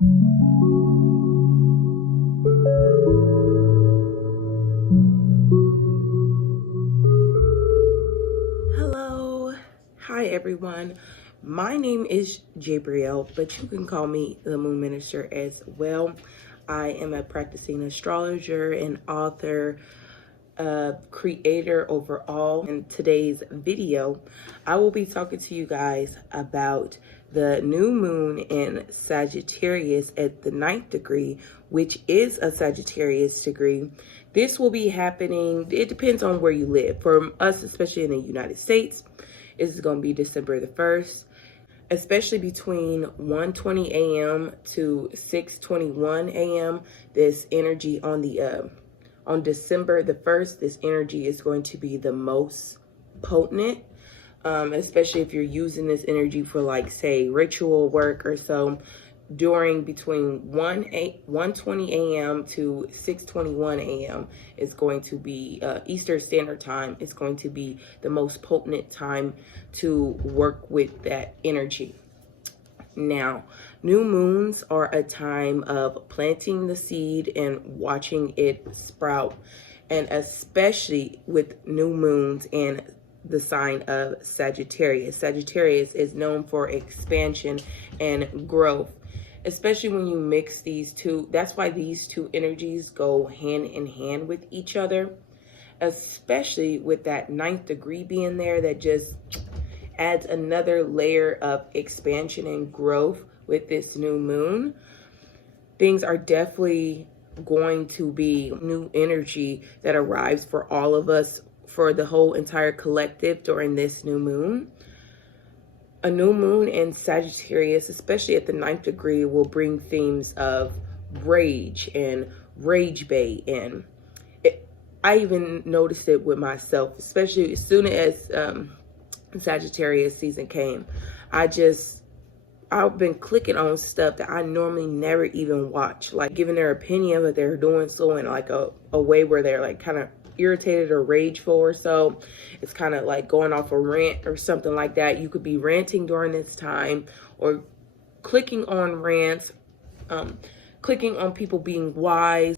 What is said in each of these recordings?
Hello, hi everyone. My name is Jabriel, but you can call me the Moon Minister as well. I am a practicing astrologer and author, creator overall. In today's video, I will be talking to you guys about the new moon in Sagittarius at the 9th degree, which is a Sagittarius degree. This will be happening, it depends on where you live. For us, especially in the United States, it's going to be December the 1st, especially between 1:20 a.m. to 6:21 a.m. This energy on December the 1st, this energy is going to be the most potent, especially if you're using this energy for, like, say, ritual work or so. During between 1:20 a.m. to 6:21 a.m. is going to be Eastern Standard Time. It's going to be the most potent time to work with that energy. Now, new moons are a time of planting the seed and watching it sprout, and especially with new moons in the sign of Sagittarius. Sagittarius is known for expansion and growth, especially when you mix these two. That's why these two energies go hand in hand with each other, especially with that 9th degree being there. That just adds another layer of expansion and growth with this new moon. Things are definitely going to be new energy that arrives for all of us, for the whole entire collective during this new moon. A new moon in Sagittarius, especially at the 9th degree, will bring themes of rage and rage bait. And I even noticed it with myself, especially as soon as Sagittarius season came. I've been clicking on stuff that I normally never even watch, like giving their opinion, but they're doing so in like a way where they're like kind of irritated or rageful or so. It's kind of like going off a rant or something like that. You could be ranting during this time, or clicking on rants, clicking on people being wise,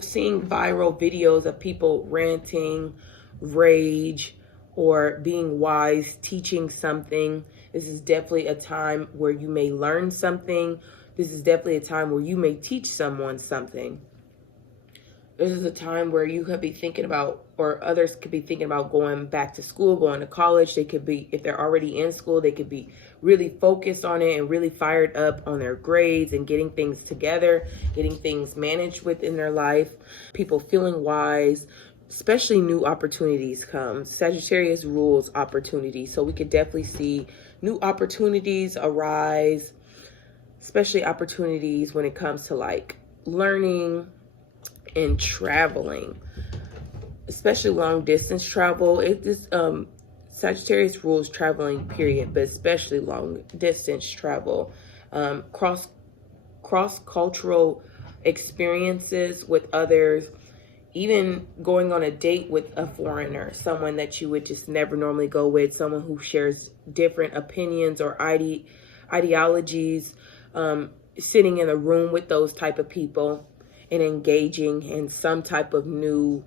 seeing viral videos of people ranting, rage, or being wise, teaching something. This is definitely a time where you may learn something. This is definitely a time where you may teach someone something. This is a time where you could be thinking about, or others could be thinking about, going back to school, going to college. They could be, if they're already in school, they could be really focused on it and really fired up on their grades and getting things together, getting things managed within their life. People feeling wise, especially new opportunities come. Sagittarius rules opportunity, so we could definitely see new opportunities arise, especially opportunities when it comes to like learning and traveling, especially long distance travel. Sagittarius rules traveling period, but especially long distance travel, cross cultural experiences with others, even going on a date with a foreigner, someone that you would just never normally go with, someone who shares different opinions or ideologies, sitting in a room with those type of people and engaging in some type of new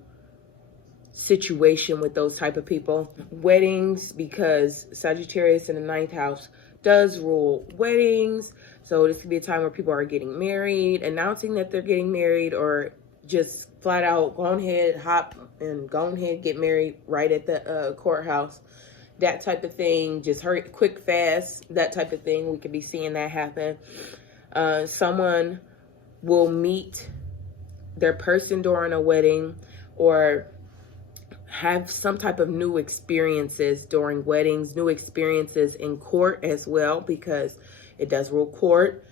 situation with those type of people. Weddings, because Sagittarius in the 9th house does rule weddings. So this could be a time where people are getting married, announcing that they're getting married, or just flat out go ahead, get married right at the courthouse. That type of thing, just hurry, quick, fast, that type of thing. We could be seeing that happen. Someone will meet their person during a wedding, or have some type of new experiences during weddings, new experiences in court as well, because it does rule court.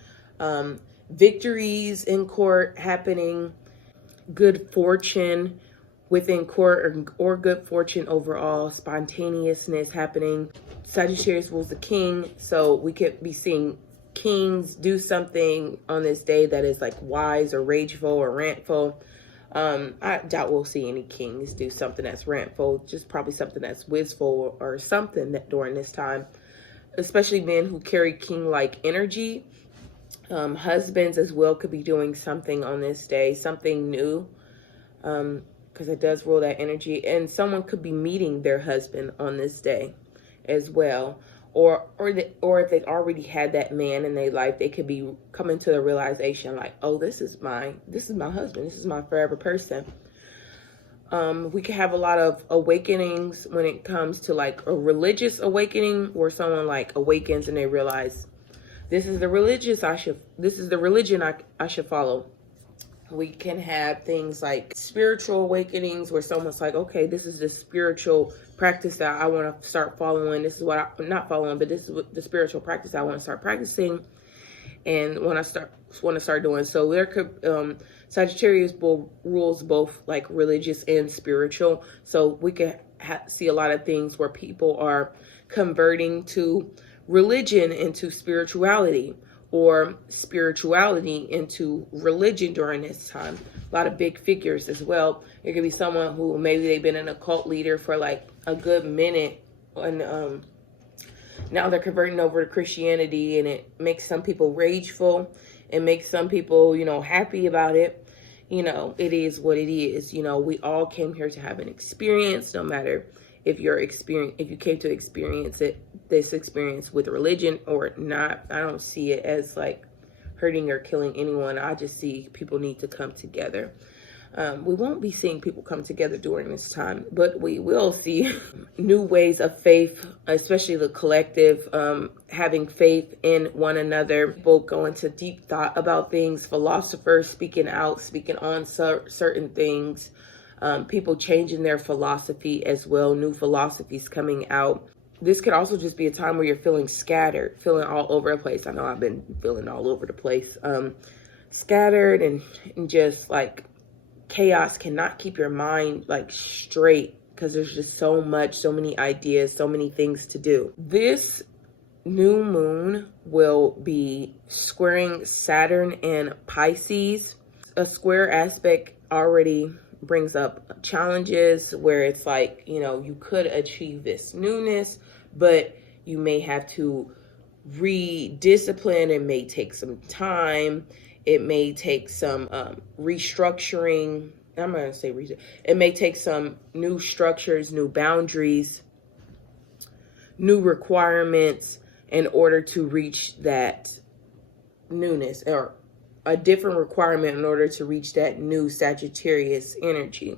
Victories in court happening, good fortune within court, or good fortune overall, spontaneousness happening. Sagittarius rules the king, so we could be seeing kings do something on this day that is like wise or rageful or rantful. I doubt we'll see any kings do something that's rantful, just probably something that's wistful or something that during this time, especially men who carry king-like energy. Husbands as well could be doing something on this day, something new, because it does rule that energy. And someone could be meeting their husband on this day as well. Or if they already had that man in their life, they could be coming to the realization like, oh, this is my husband. This is my forever person. We could have a lot of awakenings when it comes to like a religious awakening, where someone like awakens and they realize this is the religion I should follow. We can have things like spiritual awakenings where someone's like, okay, this is the spiritual practice that I want to start following. This is what I'm not following, but this is what the spiritual practice I want to start practicing and want to start doing. So there could Sagittarius rules both like religious and spiritual. So we can see a lot of things where people are converting to religion into spirituality, or spirituality into religion during this time. A lot of big figures as well. It could be someone who maybe they've been an occult leader for like a good minute, and now they're converting over to Christianity, and it makes some people rageful. It makes some people, happy about it. It is what it is. We all came here to have an experience, no matter if you came to experience this experience with religion or not. I don't see it as like hurting or killing anyone. I just see people need to come together. We won't be seeing people come together during this time, but we will see new ways of faith, especially the collective, having faith in one another. People go into deep thought about things, philosophers speaking out, speaking on certain things. People changing their philosophy as well, new philosophies coming out. This could also just be a time where you're feeling scattered, feeling all over the place. I know I've been feeling all over the place. Scattered and just like chaos cannot keep your mind like straight, because there's just so many ideas, so many things to do. This new moon will be squaring Saturn and Pisces. A square aspect already brings up challenges where it's like, you could achieve this newness, but you may have to rediscipline. It may take some time. It may take some restructuring. I'm going to say it may take some new structures, new boundaries, new requirements in order to reach that newness, or a different requirement in order to reach that new Sagittarius energy.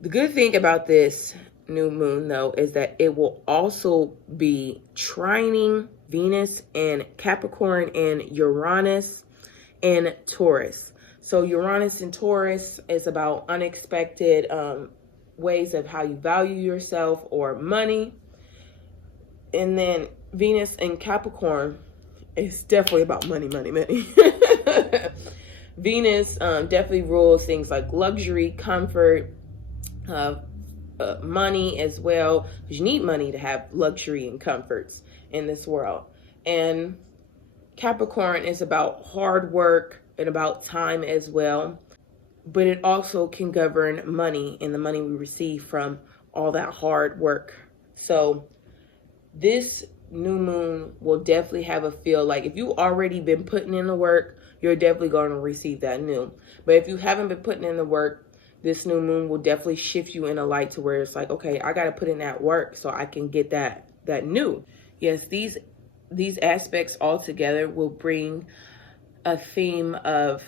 The good thing about this new moon, though, is that it will also be trining Venus and Capricorn and Uranus and Taurus. So Uranus and Taurus is about unexpected ways of how you value yourself or money. And then Venus and Capricorn is definitely about money. Venus definitely rules things like luxury, comfort, money as well, because you need money to have luxury and comforts in this world. And Capricorn is about hard work and about time as well, but it also can govern money and the money we receive from all that hard work. So this new moon will definitely have a feel like if you already been putting in the work, you're definitely going to receive that new. But if you haven't been putting in the work, this new moon will definitely shift you in a light to where it's like, okay, I got to put in that work so I can get that new. Yes, these aspects all together will bring a theme of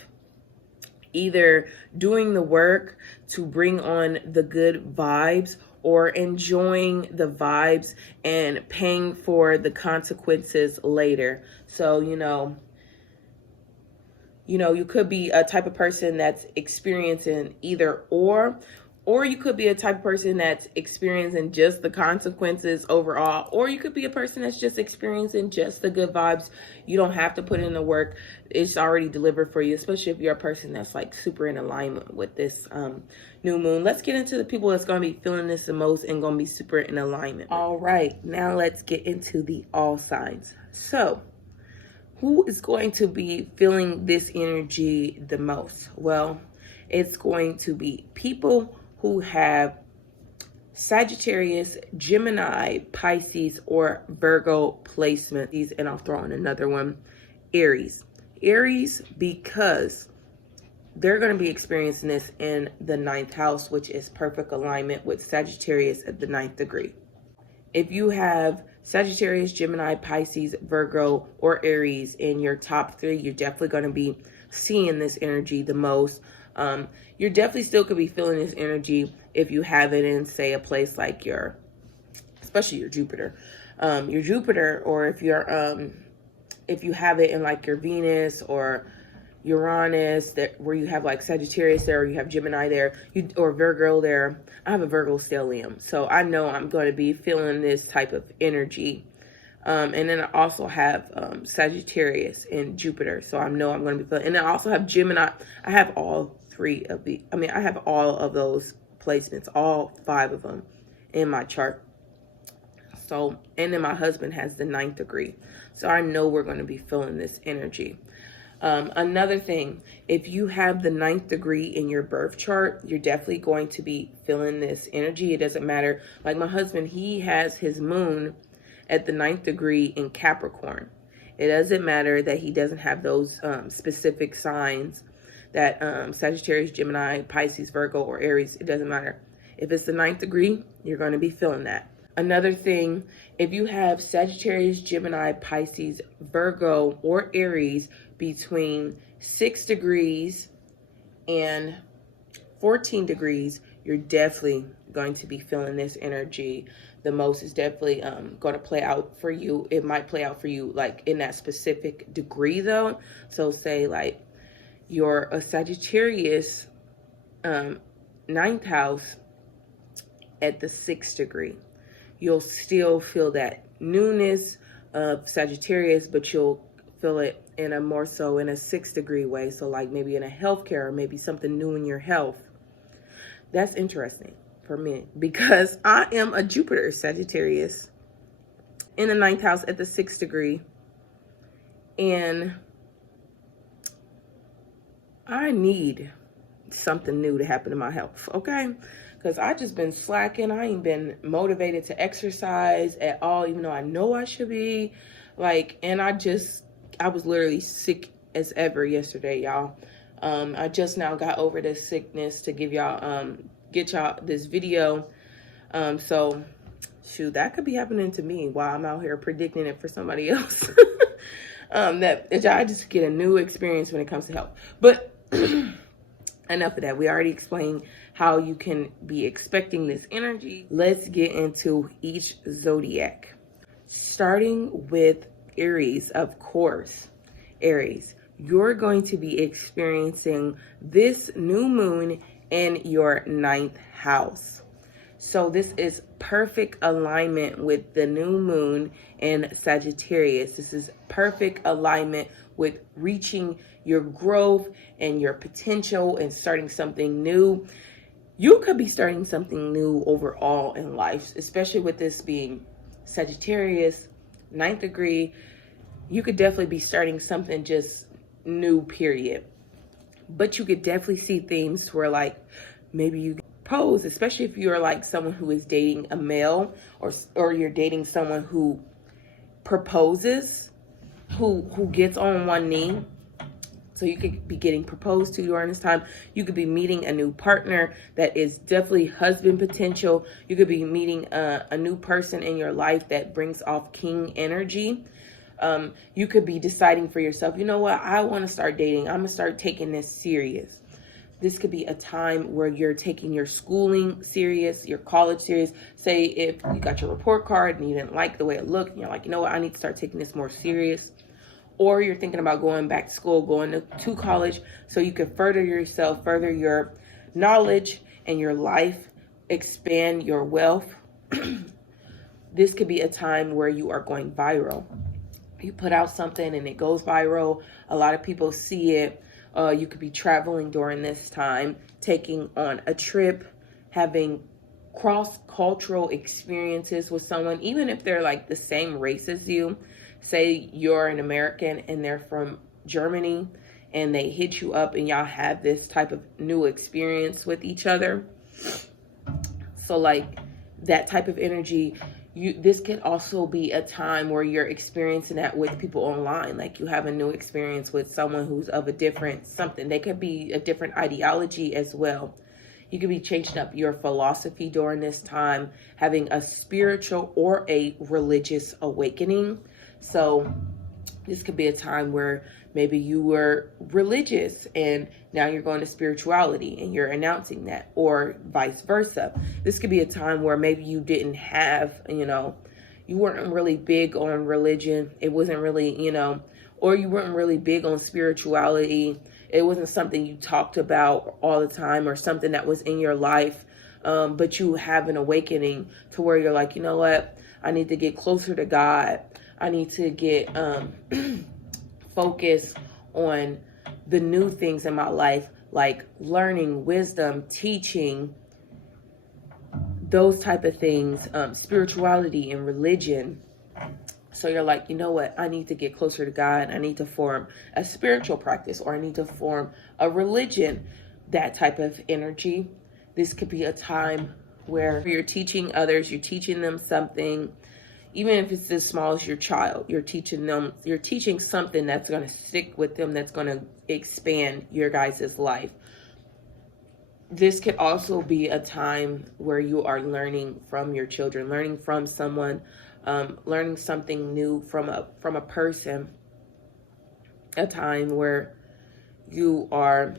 either doing the work to bring on the good vibes, or enjoying the vibes and paying for the consequences later. So, you could be a type of person that's experiencing either or you could be a type of person that's experiencing just the consequences overall, or you could be a person that's just experiencing just the good vibes. You don't have to put in the work. It's already delivered for you, especially if you're a person that's like super in alignment with this new moon. Let's get into the people that's going to be feeling this the most and going to be super in alignment. All right, now let's get into the all signs. So who is going to be feeling this energy the most? Well, it's going to be people who have Sagittarius, Gemini, Pisces, or Virgo placement. And I'll throw in another one, Aries. Aries, because they're going to be experiencing this in the ninth house, which is perfect alignment with Sagittarius at the ninth degree. If you have Sagittarius, Gemini, Pisces, Virgo, or Aries in your top three, you're definitely going to be seeing this energy the most. You're definitely still could be feeling this energy if you have it in, say, a place like especially your Jupiter. Or if you have it in like your Venus or Uranus, where you have like Sagittarius there, or you have Gemini there, or Virgo there. I have a Virgo stellium, so I know I'm going to be feeling this type of energy. And then I also have Sagittarius and Jupiter, so I know I'm going to be feeling. And then I also have Gemini. I have all I have all of those placements, all 5 of them in my chart. So, and then my husband has the ninth degree, so I know we're going to be feeling this energy. Another thing, if you have the ninth degree in your birth chart, you're definitely going to be feeling this energy. It doesn't matter. Like my husband, he has his moon at the ninth degree in Capricorn. It doesn't matter that he doesn't have those specific signs that Sagittarius, Gemini, Pisces, Virgo, or Aries. It doesn't matter. If it's the ninth degree, you're going to be feeling that. Another thing, if you have Sagittarius, Gemini, Pisces, Virgo, or Aries between 6 degrees and 14 degrees, you're definitely going to be feeling this energy the most. Is definitely going to play out for you. It might play out for you like in that specific degree though. So say like you're a Sagittarius ninth house at the 6th degree. You'll still feel that newness of Sagittarius, but you'll feel it in a more so in a 6th degree way. So like maybe in a healthcare, or maybe something new in your health. That's interesting for me because I am a Jupiter Sagittarius in the ninth house at the 6th degree. And I need something new to happen in my health, okay? Because I just been slacking. I ain't been motivated to exercise at all, even though I know I should be. Like, and I was literally sick as ever yesterday, y'all. I just now got over this sickness to give y'all, get y'all this video. So, shoot, that could be happening to me while I'm out here predicting it for somebody else. That I just get a new experience when it comes to health. But enough of that. We already explained how you can be expecting this energy. Let's get into each zodiac. Starting with Aries, of course. Aries, you're going to be experiencing this new moon in your ninth house. So this is perfect alignment with the new moon in Sagittarius. This is perfect alignment with reaching your growth and your potential and starting something new. You could be starting something new overall in life, especially with this being Sagittarius, ninth degree. You could definitely be starting something just new, period. But you could definitely see themes where like maybe you propose, especially if you're like someone who is dating a male or you're dating someone who proposes, who gets on one knee. So you could be getting proposed to during this time. You could be meeting a new partner that is definitely husband potential. You could be meeting a new person in your life that brings off king energy. You could be deciding for yourself, you know what, I want to start dating. I'm going to start taking this serious. This could be a time where you're taking your schooling serious, your college serious. Say if you got your report card and you didn't like the way it looked, and you're like, you know what, I need to start taking this more serious. Or you're thinking about going back to school, going to college, so you can further yourself, further your knowledge and your life, expand your wealth. This could be a time where you are going viral. You put out something and it goes viral. A lot of people see it. You could be traveling during this time, taking on a trip, having cross-cultural experiences with someone, even if they're like the same race as you. Say you're an American and they're from Germany and they hit you up and y'all have this type of new experience with each other. So like that type of energy, this could also be a time where you're experiencing that with people online. Like you have a new experience with someone who's of a different something. They could be a different ideology as well. You could be changing up your philosophy during this time, having a spiritual or a religious awakening. So this could be a time where maybe you were religious and now you're going to spirituality and you're announcing that, or vice versa. This could be a time where maybe you didn't have, you weren't really big on religion. It wasn't really, or you weren't really big on spirituality. It wasn't something you talked about all the time or something that was in your life. But you have an awakening to where you're like, you know what? I need to get closer to God. I need to get focused on the new things in my life, like learning, wisdom, teaching, those type of things, spirituality and religion. So you're like, you know what? I need to get closer to God. I need to form a spiritual practice, or I need to form a religion, that type of energy. This could be a time where you're teaching others, you're teaching them something. Even if it's as small as your child, you're teaching something that's going to stick with them, that's going to expand your guys' life. This could also be a time where you are learning from your children, learning from someone, learning something new from a person. A time where you are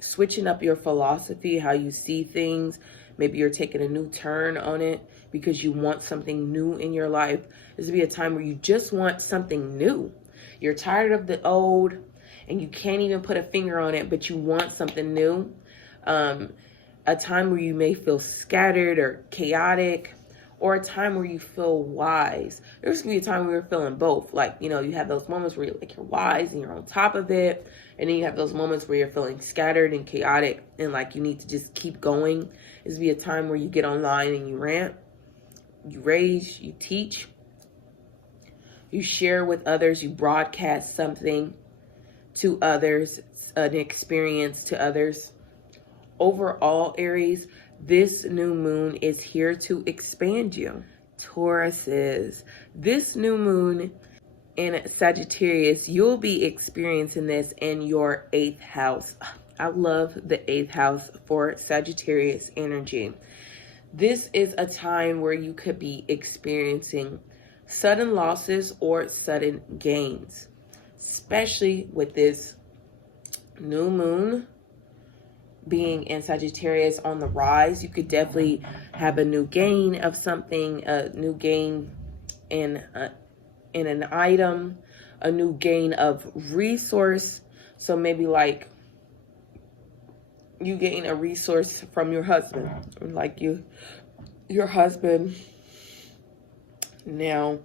switching up your philosophy, how you see things. Maybe you're taking a new turn on it because you want something new in your life. This would be a time where you just want something new. You're tired of the old and you can't even put a finger on it, but you want something new. A time where you may feel scattered or chaotic, or a time where you feel wise. There's going to be a time where you're feeling both. Like, you have those moments where you're wise and you're on top of it. And then you have those moments where you're feeling scattered and chaotic and like you need to just keep going. This would be a time where you get online and you rant, you rage, you teach, you share with others, you broadcast something to others, an experience to others. Overall, Aries, this new moon is here to expand you. Tauruses, this new moon in Sagittarius, you'll be experiencing this in your 8th house. I love the 8th house for Sagittarius energy. This is a time where you could be experiencing sudden losses or sudden gains, especially with this new moon being in Sagittarius on the rise. You could definitely have a new gain of something, a new gain in an item, a new gain of resource. So maybe like you gain a resource from your husband, like your husband now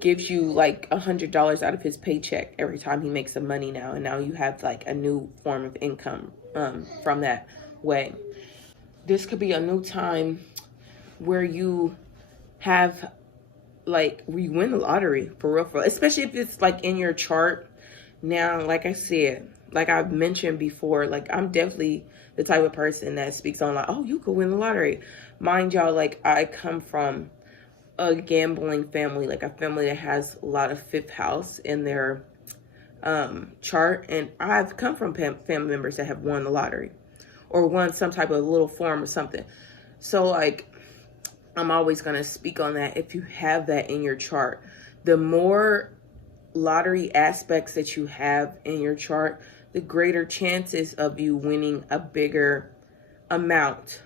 gives you like $100 out of his paycheck every time he makes some money now, and now you have like a new form of income from that way. This could be a new time where you have like where you win the lottery for real, especially if it's like in your chart. Now, like I said, like I've mentioned before, like I'm definitely the type of person that speaks on like, oh, you could win the lottery. Mind y'all, like I come from a gambling family, like a family that has a lot of 5th house in their chart, and I've come from family members that have won the lottery or won some type of little form or something. So like I'm always going to speak on that. If you have that in your chart, the more lottery aspects that you have in your chart, the greater chances of you winning a bigger amount.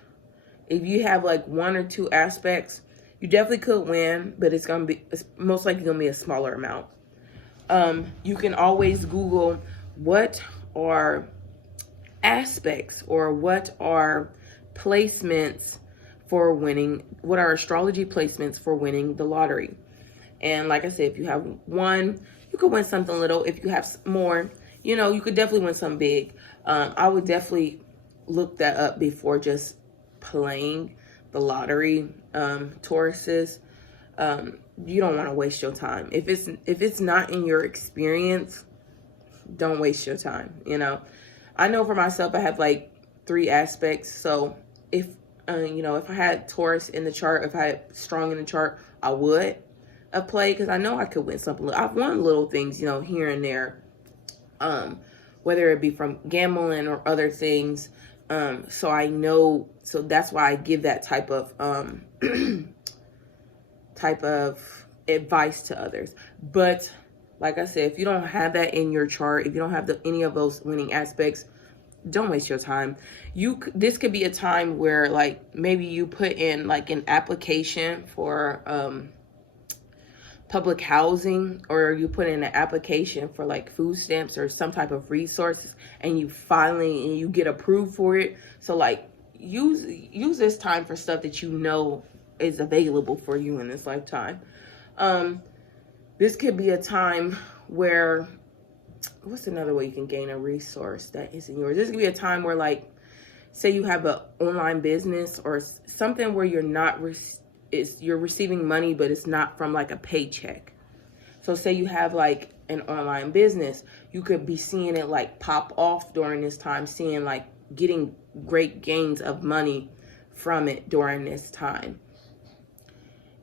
If you have like 1 or 2 aspects, you definitely could win, but it's most likely going to be a smaller amount. You can always Google what are aspects or what are placements for winning, what are astrology placements for winning the lottery. And like I said, if you have 1, you could win something little. If you have more, you could definitely win something big. I would definitely look that up before just playing the lottery. Tauruses, you don't want to waste your time. If it's not in your experience, don't waste your time. I know for myself, I have like 3 aspects. So if you know, if I had Taurus in the chart, if I had strong in the chart, I would have played, because I know I could win something. I've won little things, you know, here and there, whether it be from gambling or other things. So I know, so that's why I give that type of type of advice to others. But like I said, if you don't have that in your chart, if you don't have any of those winning aspects, don't waste your time. This could be a time where, like, maybe you put in like an application for public housing, or you put in an application for like food stamps or some type of resources, and you get approved for it. So like use this time for stuff that you know is available for you in this lifetime. This could be a time where, what's another way you can gain a resource that isn't yours? This could be a time where, like, say you have an online business or something where you're receiving money, but it's not from like a paycheck. So say you have like an online business, you could be seeing it like pop off during this time, seeing like getting great gains of money from it during this time.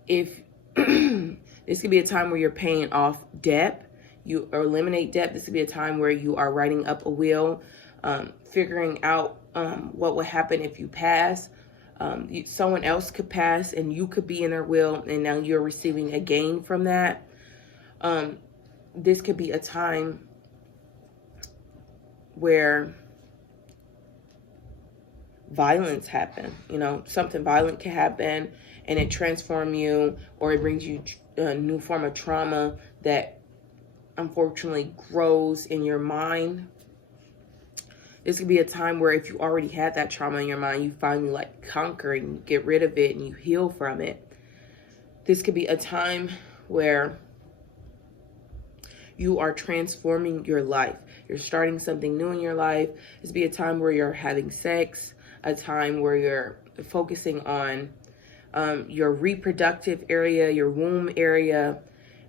If this could be a time where you're paying off debt, you eliminate debt. This could be a time where you are writing up a will, figuring out what would happen if you pass. Someone else could pass and you could be in their will, and now you're receiving a gain from that. This could be a time where violence happen. You know, something violent can happen and it transforms you, or it brings you a new form of trauma that unfortunately grows in your mind. This could be a time where if you already had that trauma in your mind, you finally like conquer and you get rid of it and you heal from it. This could be a time where you are transforming your life. You're starting something new in your life. This could be a time where you're having sex, a time where you're focusing on your reproductive area, your womb area.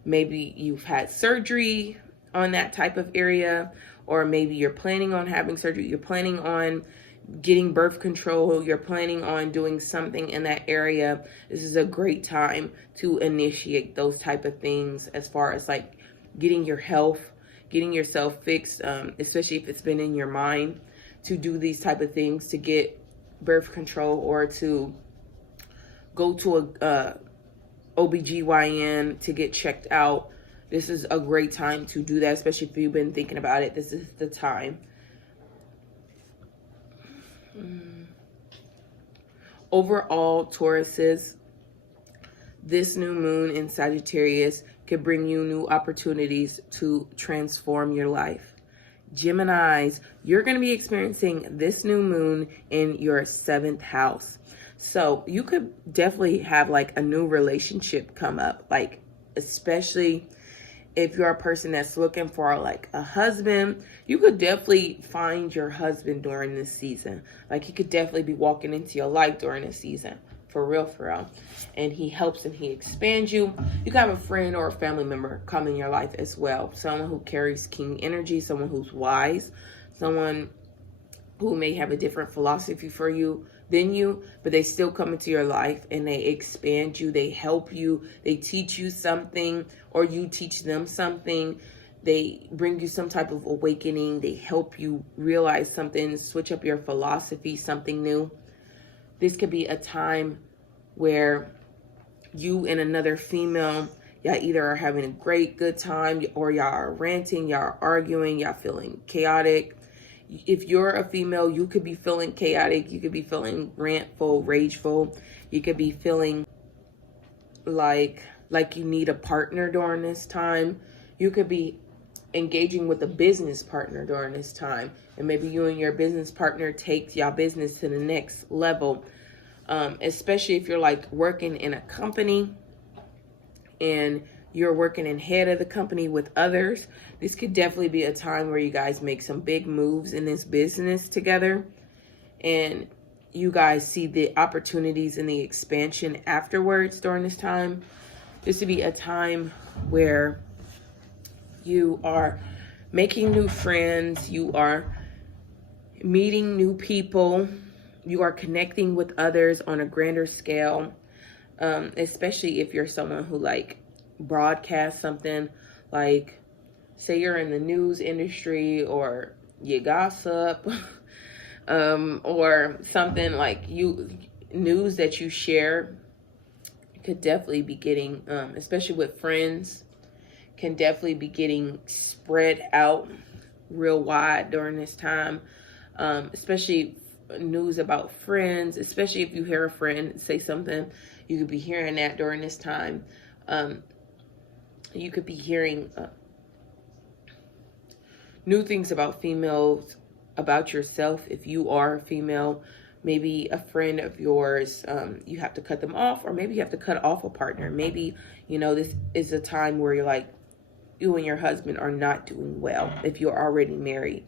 Maybe you've had surgery on that type of area, or maybe you're planning on having surgery. You're planning on getting birth control. You're planning on doing something in that area. This is a great time to initiate those type of things, as far as like getting your health, getting yourself fixed, especially if it's been in your mind to do these type of things, to get birth control or to go to a OBGYN to get checked out. This is a great time to do that, especially if you've been thinking about it. This is the time. Overall, Tauruses, this new moon in Sagittarius could bring you new opportunities to transform your life. Geminis, you're going to be experiencing this new moon in your 7th house. So you could definitely have like a new relationship come up, like especially if you're a person that's looking for like a husband. You could definitely find your husband during this season. Like he could definitely be walking into your life during this season, for real. And he helps and he expands you. You can have a friend or a family member come in your life as well. Someone who carries king energy, someone who's wise, someone who may have a different philosophy for you than you, but they still come into your life and they expand you, they help you, they teach you something, or you teach them something. They bring you some type of awakening. They help you realize something, switch up your philosophy, something new. This could be a time where you and another female, y'all either are having a great good time, or y'all are ranting, y'all are arguing, y'all feeling chaotic. If you're a female, you could be feeling chaotic. You could be feeling rantful, rageful. You could be feeling like you need a partner during this time. You could be engaging with a business partner during this time. And maybe you and your business partner take y'all business to the next level. Especially if you're like working in a company and you're working in head of the company with others. This could definitely be a time where you guys make some big moves in this business together, and you guys see the opportunities and the expansion afterwards during this time. This would be a time where you are making new friends, you are meeting new people, You are connecting with others on a grander scale, especially if you're someone who like broadcasts something, like say you're in the news industry or you gossip, or something like news that you share could definitely be getting, especially with friends, can definitely be getting spread out real wide during this time, especially news about friends, especially if you hear a friend say something, you could be hearing that during this time. You could be hearing new things about females, about yourself. If you are a female, maybe a friend of yours, you have to cut them off, or maybe you have to cut off a partner. Maybe, you know, this is a time where you're like, you and your husband are not doing well if you're already married.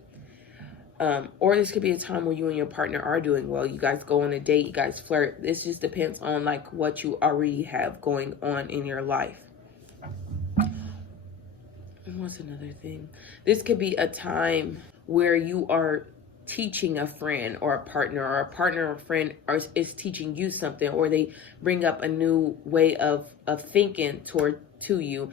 Or this could be a time where you and your partner are doing well. You guys go on a date, you guys flirt. This just depends on like what you already have going on in your life. And what's another thing? This could be a time where you are teaching a friend or a partner or friend is teaching you something, or they bring up a new way of thinking to you.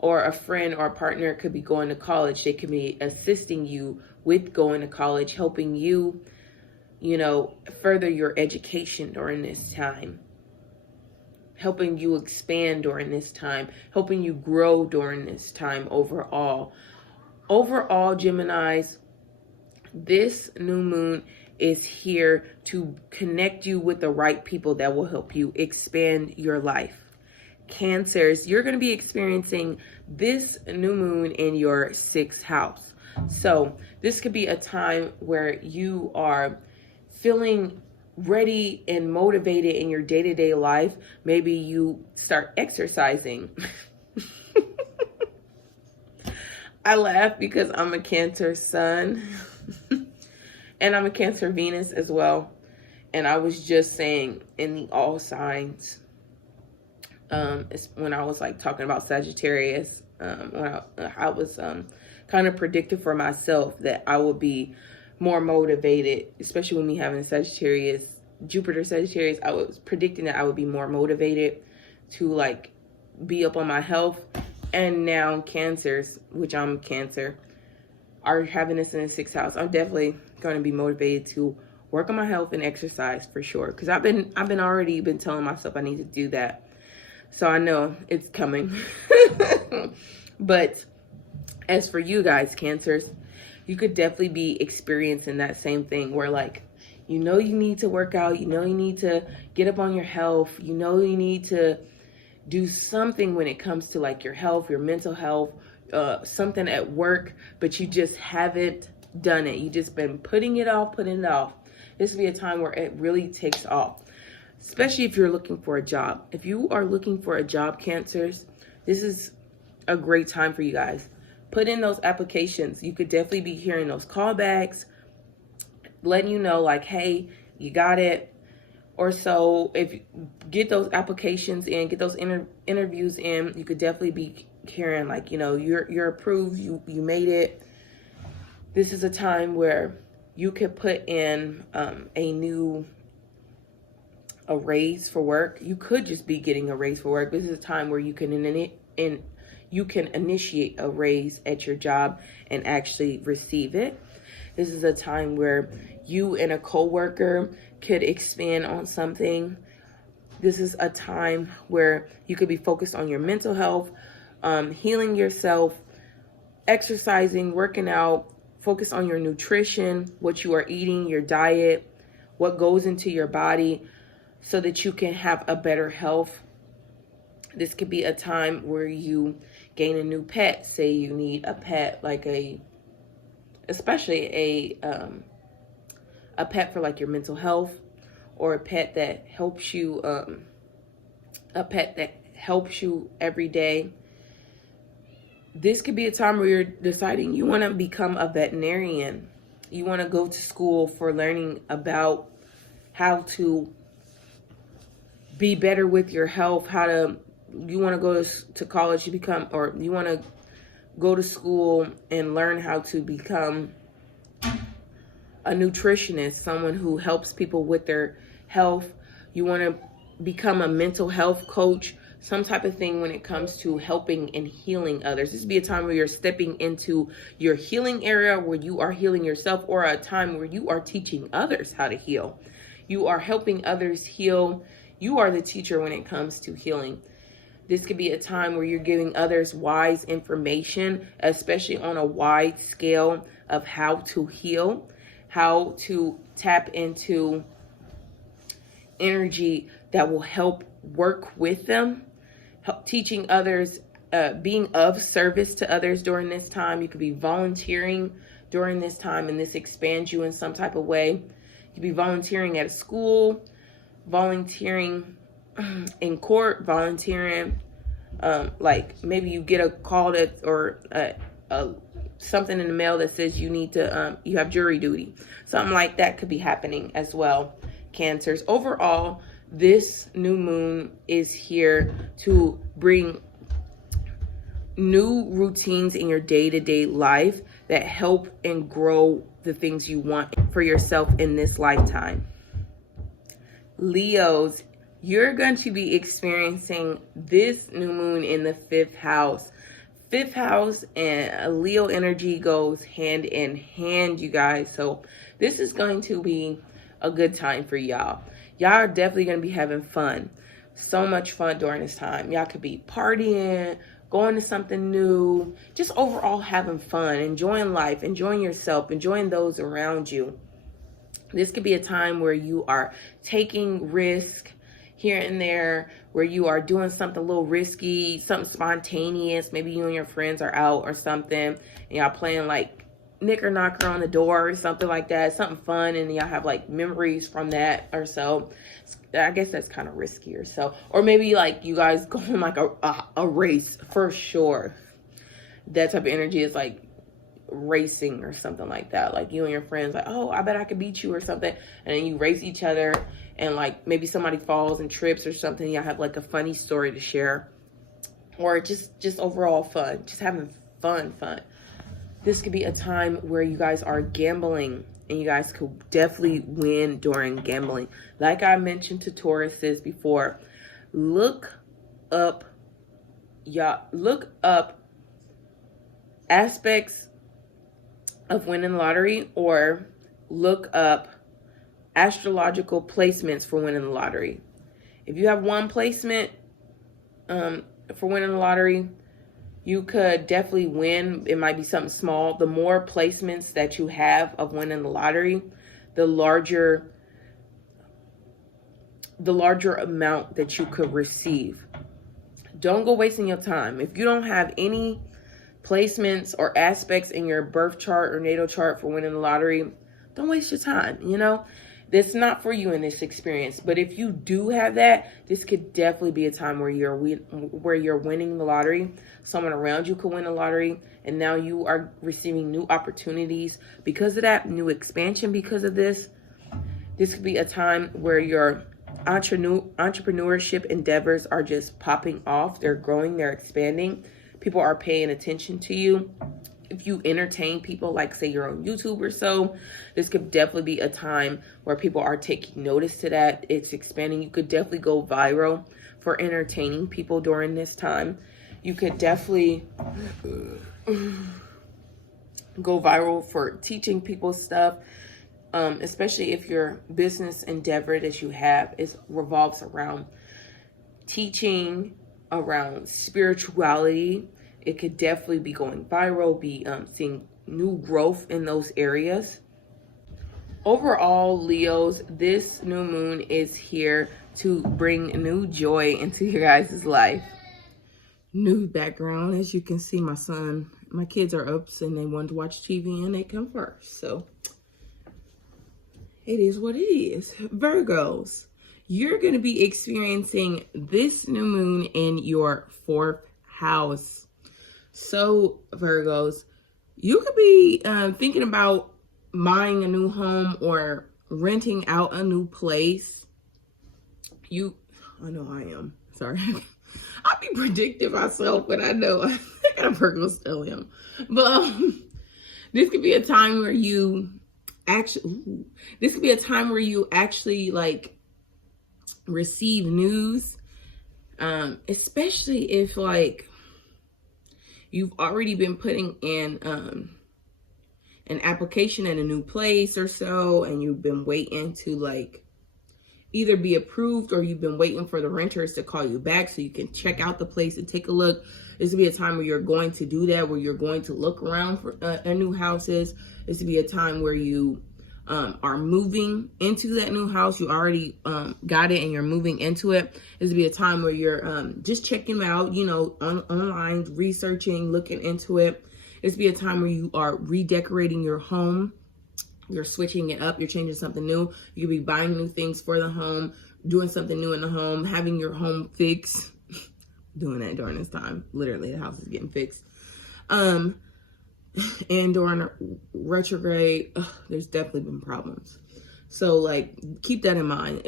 Or a friend or a partner could be going to college. They could be assisting you with going to college, helping you, you know, further your education during this time, helping you expand during this time, helping you grow during this time overall. Overall, Geminis, this new moon is here to connect you with the right people that will help you expand your life. Cancers, you're going to be experiencing this new moon in your 6th house. So this could be a time where you are feeling ready and motivated in your day-to-day life. Maybe you start exercising. I laugh because I'm a Cancer sun and I'm a Cancer Venus as well. And I was just saying in the all signs, when I was like talking about Sagittarius, when I was kind of predicting for myself that I would be more motivated, especially with me having a Sagittarius, Jupiter Sagittarius. I was predicting that I would be more motivated to like be up on my health. And now Cancers, which I'm Cancer, are having this in the 6th house. I'm definitely going to be motivated to work on my health and exercise for sure, because I've been already been telling myself I need to do that. So I know it's coming. But as for you guys, Cancers, you could definitely be experiencing that same thing where like, you know, you need to work out, you know, you need to get up on your health, you know, you need to do something when it comes to like your health, your mental health, something at work, but you just haven't done it. You just been putting it off. This will be a time where it really takes off. Especially if you're looking for a job. If you are looking for a job, Cancers, this is a great time for you guys. Put in those applications. You could definitely be hearing those callbacks, letting you know like, hey, you got it. Or so if you get those applications in, get those interviews in, you could definitely be hearing like, you know, you're approved, you made it. This is a time where you could put in a raise for work. You could just be getting a raise for work. This is a time where you can initiate a raise at your job and actually receive it. This is a time where you and a coworker could expand on something. This is a time where you could be focused on your mental health, healing yourself, exercising, working out, focus on your nutrition, what you are eating, your diet, what goes into your body, so that you can have a better health. This could be a time where you gain a new pet. Say you need a pet, like especially a pet for like your mental health, or a pet that helps you, every day. This could be a time where you're deciding you want to become a veterinarian. You want to go to school for learning about how to be better with your health, you want to go to college to become, or you want to go to school and learn how to become a nutritionist, someone who helps people with their health. You want to become a mental health coach, some type of thing when it comes to helping and healing others. This would be a time where you're stepping into your healing area, where you are healing yourself, or a time where you are teaching others how to heal. You are helping others heal. You are the teacher when it comes to healing. This could be a time where you're giving others wise information, especially on a wide scale of how to heal, how to tap into energy that will help work with them, teaching others, being of service to others during this time. You could be volunteering during this time, and this expands you in some type of way. You could be volunteering at a school, volunteering in court, volunteering, like maybe you get a call that, or something in the mail that says you need to, you have jury duty. Something like that could be happening as well, Cancers. Overall, this new moon is here to bring new routines in your day-to-day life that help and grow the things you want for yourself in this lifetime. Leos, you're going to be experiencing this new moon in the 5th house. 5th house and Leo energy goes hand in hand, you guys. So this is going to be a good time for y'all. Y'all are definitely going to be having fun. So much fun during this time. Y'all could be partying, going to something new, just overall having fun, enjoying life, enjoying yourself, enjoying those around you. This could be a time where you are taking risk here and there, where you are doing something a little risky, something spontaneous. Maybe you and your friends are out or something, and y'all playing like knicker knocker on the door or something like that, something fun, and y'all have like memories from that or so. I guess that's kind of riskier. So, or maybe like you guys go on like a race for sure. That type of energy is like racing or something like that. Like you and your friends, like, oh, I bet I could beat you or something, and then you race each other, and like maybe somebody falls and trips or something. Y'all have like a funny story to share, or just overall fun, just having fun. This could be a time where you guys are gambling, and you guys could definitely win during gambling. Like I mentioned to Tauruses before, look up aspects of winning the lottery, or look up astrological placements for winning the lottery. If you have one placement for winning the lottery, you could definitely win. It might be something small. The more placements that you have of winning the lottery, the larger amount that you could receive. Don't go wasting your time. If you don't have any placements or aspects in your birth chart or natal chart for winning the lottery, don't waste your time. You know, that's not for you in this experience. But if you do have that, this could definitely be a time where you're winning the lottery. Someone around you could win the lottery, and now you are receiving new opportunities because of that, new expansion because of this. This could be a time where your entrepreneurship endeavors are just popping off. They're growing, they're expanding. People are paying attention to you. If you entertain people, like say you're on YouTube or so, this could definitely be a time where people are taking notice to that. It's expanding. You could definitely go viral for entertaining people during this time. You could definitely go viral for teaching people stuff, especially if your business endeavor that you have revolves around teaching, around spirituality. It could definitely be going viral, be seeing new growth in those areas. Overall, Leos, this new moon is here to bring new joy into your guys' life. New background, as you can see, my kids are up and they wanted to watch TV and they come first. So it is what it is. Virgos, you're going to be experiencing this new moon in your 4th house. So Virgos, you could be thinking about buying a new home or renting out a new place. I know I am. Sorry. I be predicting myself, but I know I got a Virgo still am. But this could be a time where you actually, this could be a time where you actually like receive news, especially if like you've already been putting in an application in a new place or so, and you've been waiting to like either be approved, or you've been waiting for the renters to call you back so you can check out the place and take a look. This will be a time where you're going to do that, where you're going to look around for new houses. This will be a time where you are moving into that new house. You already got it and you're moving into it. This will be a time where you're just checking out, you know, online, researching, looking into it. This will be a time where you are redecorating your home. You're switching it up. You're changing something new. You could be buying new things for the home, doing something new in the home, having your home fixed. Doing that during this time. Literally, the house is getting fixed. And during retrograde, there's definitely been problems. So, like, keep that in mind.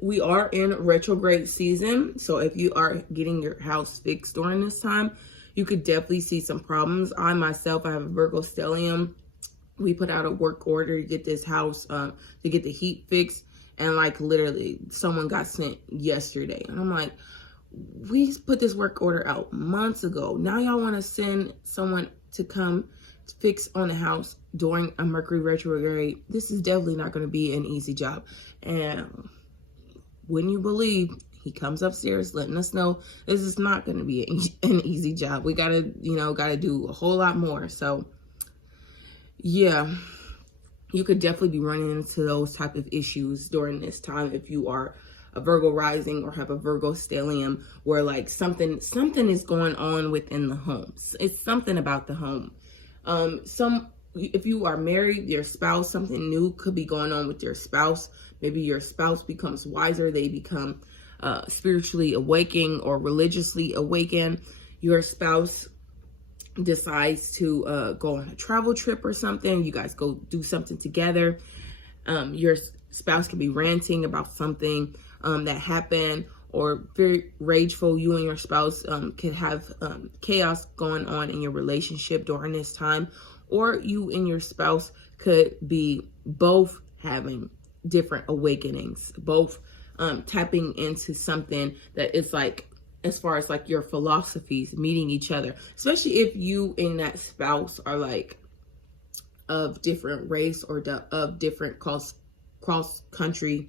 We are in retrograde season. So, if you are getting your house fixed during this time, you could definitely see some problems. I myself, I have a Virgo stellium. We put out a work order to get this house, to get the heat fixed. And, like, literally, someone got sent yesterday. And I'm like, we put this work order out months ago. Now y'all want to send someone to come fix on the house during a Mercury retrograde. This is definitely not going to be an easy job. And wouldn't you believe, he comes upstairs letting us know this is not going to be an easy job. We gotta do a whole lot more. So yeah, you could definitely be running into those type of issues during this time if you are a Virgo rising or have a Virgo stellium, where like something is going on within the home. It's something about the home. If you are married, your spouse, something new could be going on with your spouse. Maybe your spouse becomes wiser. They become spiritually awakened or religiously awakened. Your spouse decides to go on a travel trip or something. You guys go do something together. Your spouse could be ranting about something that happened, or very rageful. You and your spouse could have chaos going on in your relationship during this time, or you and your spouse could be both having different awakenings, both tapping into something that is like, as far as like your philosophies meeting each other, especially if you and that spouse are like of different race or of different cross-cultural,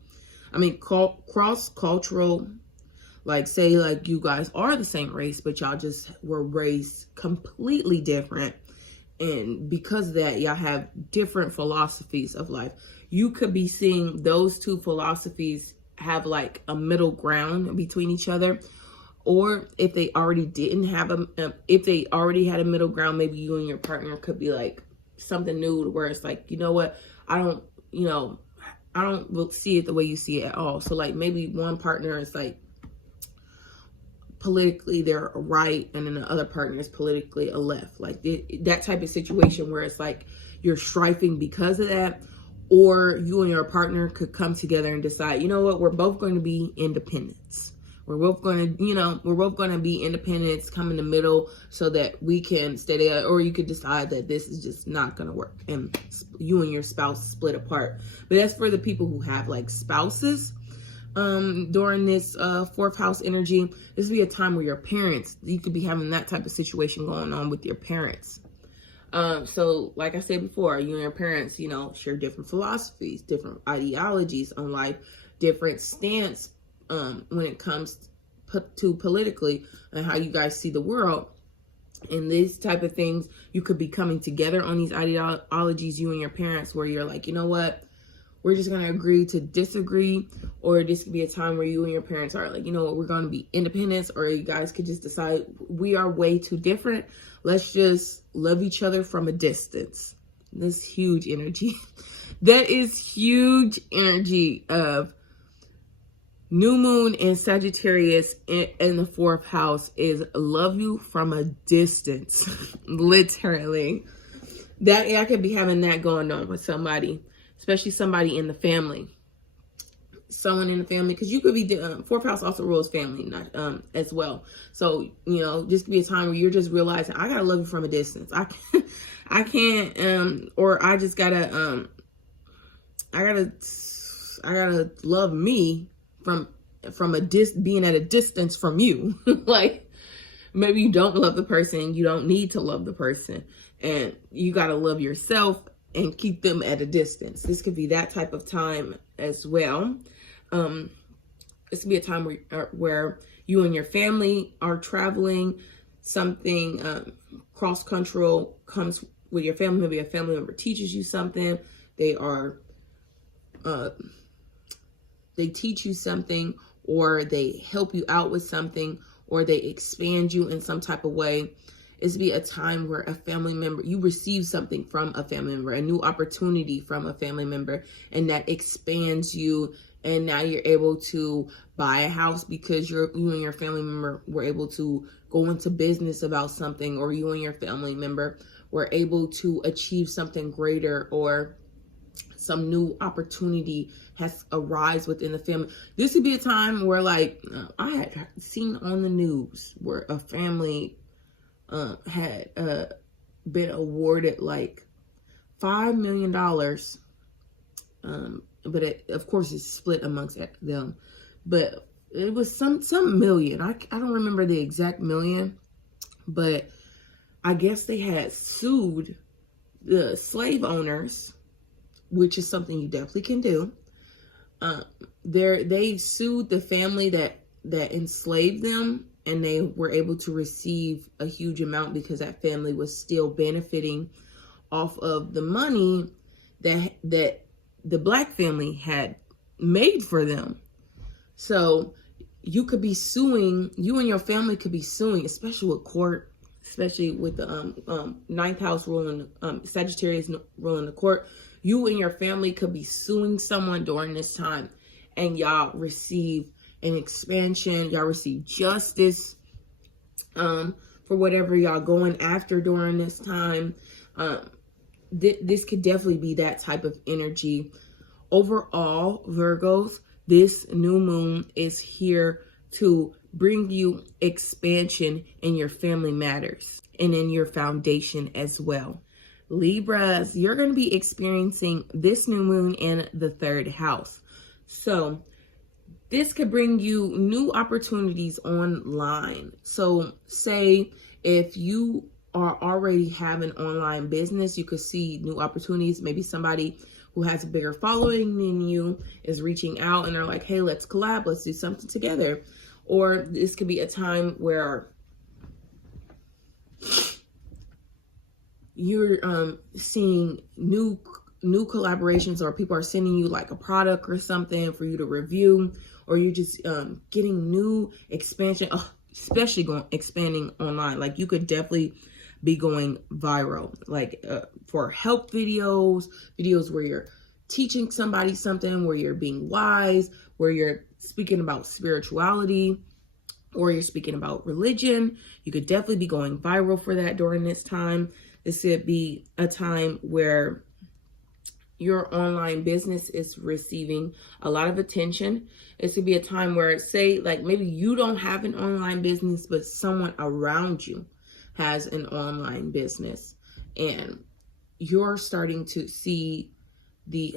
like say like you guys are the same race, but y'all just were raised completely different. And because of that, y'all have different philosophies of life. You could be seeing those two philosophies have like a middle ground between each other. Or if they already didn't have if they already had a middle ground, maybe you and your partner could be like something new where it's like, you know what, I don't see it the way you see it at all. So like maybe one partner is like politically they're a right, and then the other partner is politically a left. Like that type of situation where it's like you're strifing because of that. Or you and your partner could come together and decide, you know what, we're both going to be independents. We're both going to be independents, come in the middle so that we can stay together. Or you could decide that this is just not going to work and you and your spouse split apart. But that's for the people who have like spouses during this fourth house energy. This would be a time where your parents, you could be having that type of situation going on with your parents. So like I said before, you and your parents, share different philosophies, different ideologies on life, different stance when it comes to politically and how you guys see the world. And these type of things, you could be coming together on these ideologies, you and your parents, where you're like, you know what, we're just going to agree to disagree. Or this could be a time where you and your parents are like, you know what, we're going to be independents. Or you guys could just decide we are way too different. Let's just love each other from a distance. That's huge energy. That is huge energy of New Moon in Sagittarius in the fourth house is love you from a distance. Literally. That I could be having that going on with somebody, especially somebody in the family. Someone in the family, because you could be, fourth house also rules family, not as well. So, this could be a time where you're just realizing, I gotta love you from a distance. I can't, or I just gotta, I gotta love me from being at a distance from you. Like, maybe you don't love the person, you don't need to love the person, and you gotta love yourself and keep them at a distance. This could be that type of time as well. This could be a time where you and your family are traveling. Something cross-cultural comes with your family. Maybe a family member teaches you something. They teach you something, or they help you out with something, or they expand you in some type of way. It's be a time where a family member, you receive something from a family member, a new opportunity from a family member, and that expands you. And now you're able to buy a house because you and your family member were able to go into business about something, or you and your family member were able to achieve something greater, or some new opportunity has arisen within the family. This would be a time where, like, I had seen on the news where a family had been awarded like $5 million, but of course it's split amongst them. But it was some million. I don't remember the exact million, but I guess they had sued the slave owners, which is something you definitely can do. They sued the family that enslaved them, and they were able to receive a huge amount because that family was still benefiting off of the money that the black family had made for them. So you could be suing, you and your family could be suing, especially with court, especially with the ninth house ruling, Sagittarius ruling the court. You and your family could be suing someone during this time, and y'all receive an expansion, y'all receive justice for whatever y'all going after during this time. This could definitely be that type of energy. Overall, Virgos, this new moon is here to bring you expansion in your family matters and in your foundation as well. Libras, you're going to be experiencing this new moon in the 3rd house. So this could bring you new opportunities online. So say if you are already having online business, you could see new opportunities. Maybe somebody who has a bigger following than you is reaching out and they're like, hey, let's collab, let's do something together. Or this could be a time where you're seeing new collaborations, or people are sending you like a product or something for you to review, or you're just getting new expansion, especially expanding online. Like, you could definitely be going viral, like for help videos where you're teaching somebody something, where you're being wise, where you're speaking about spirituality, or you're speaking about religion. You could definitely be going viral for that during this time. This could be a time where your online business is receiving a lot of attention. It could be a time where, say, like, maybe you don't have an online business, but someone around you has an online business, and you're starting to see the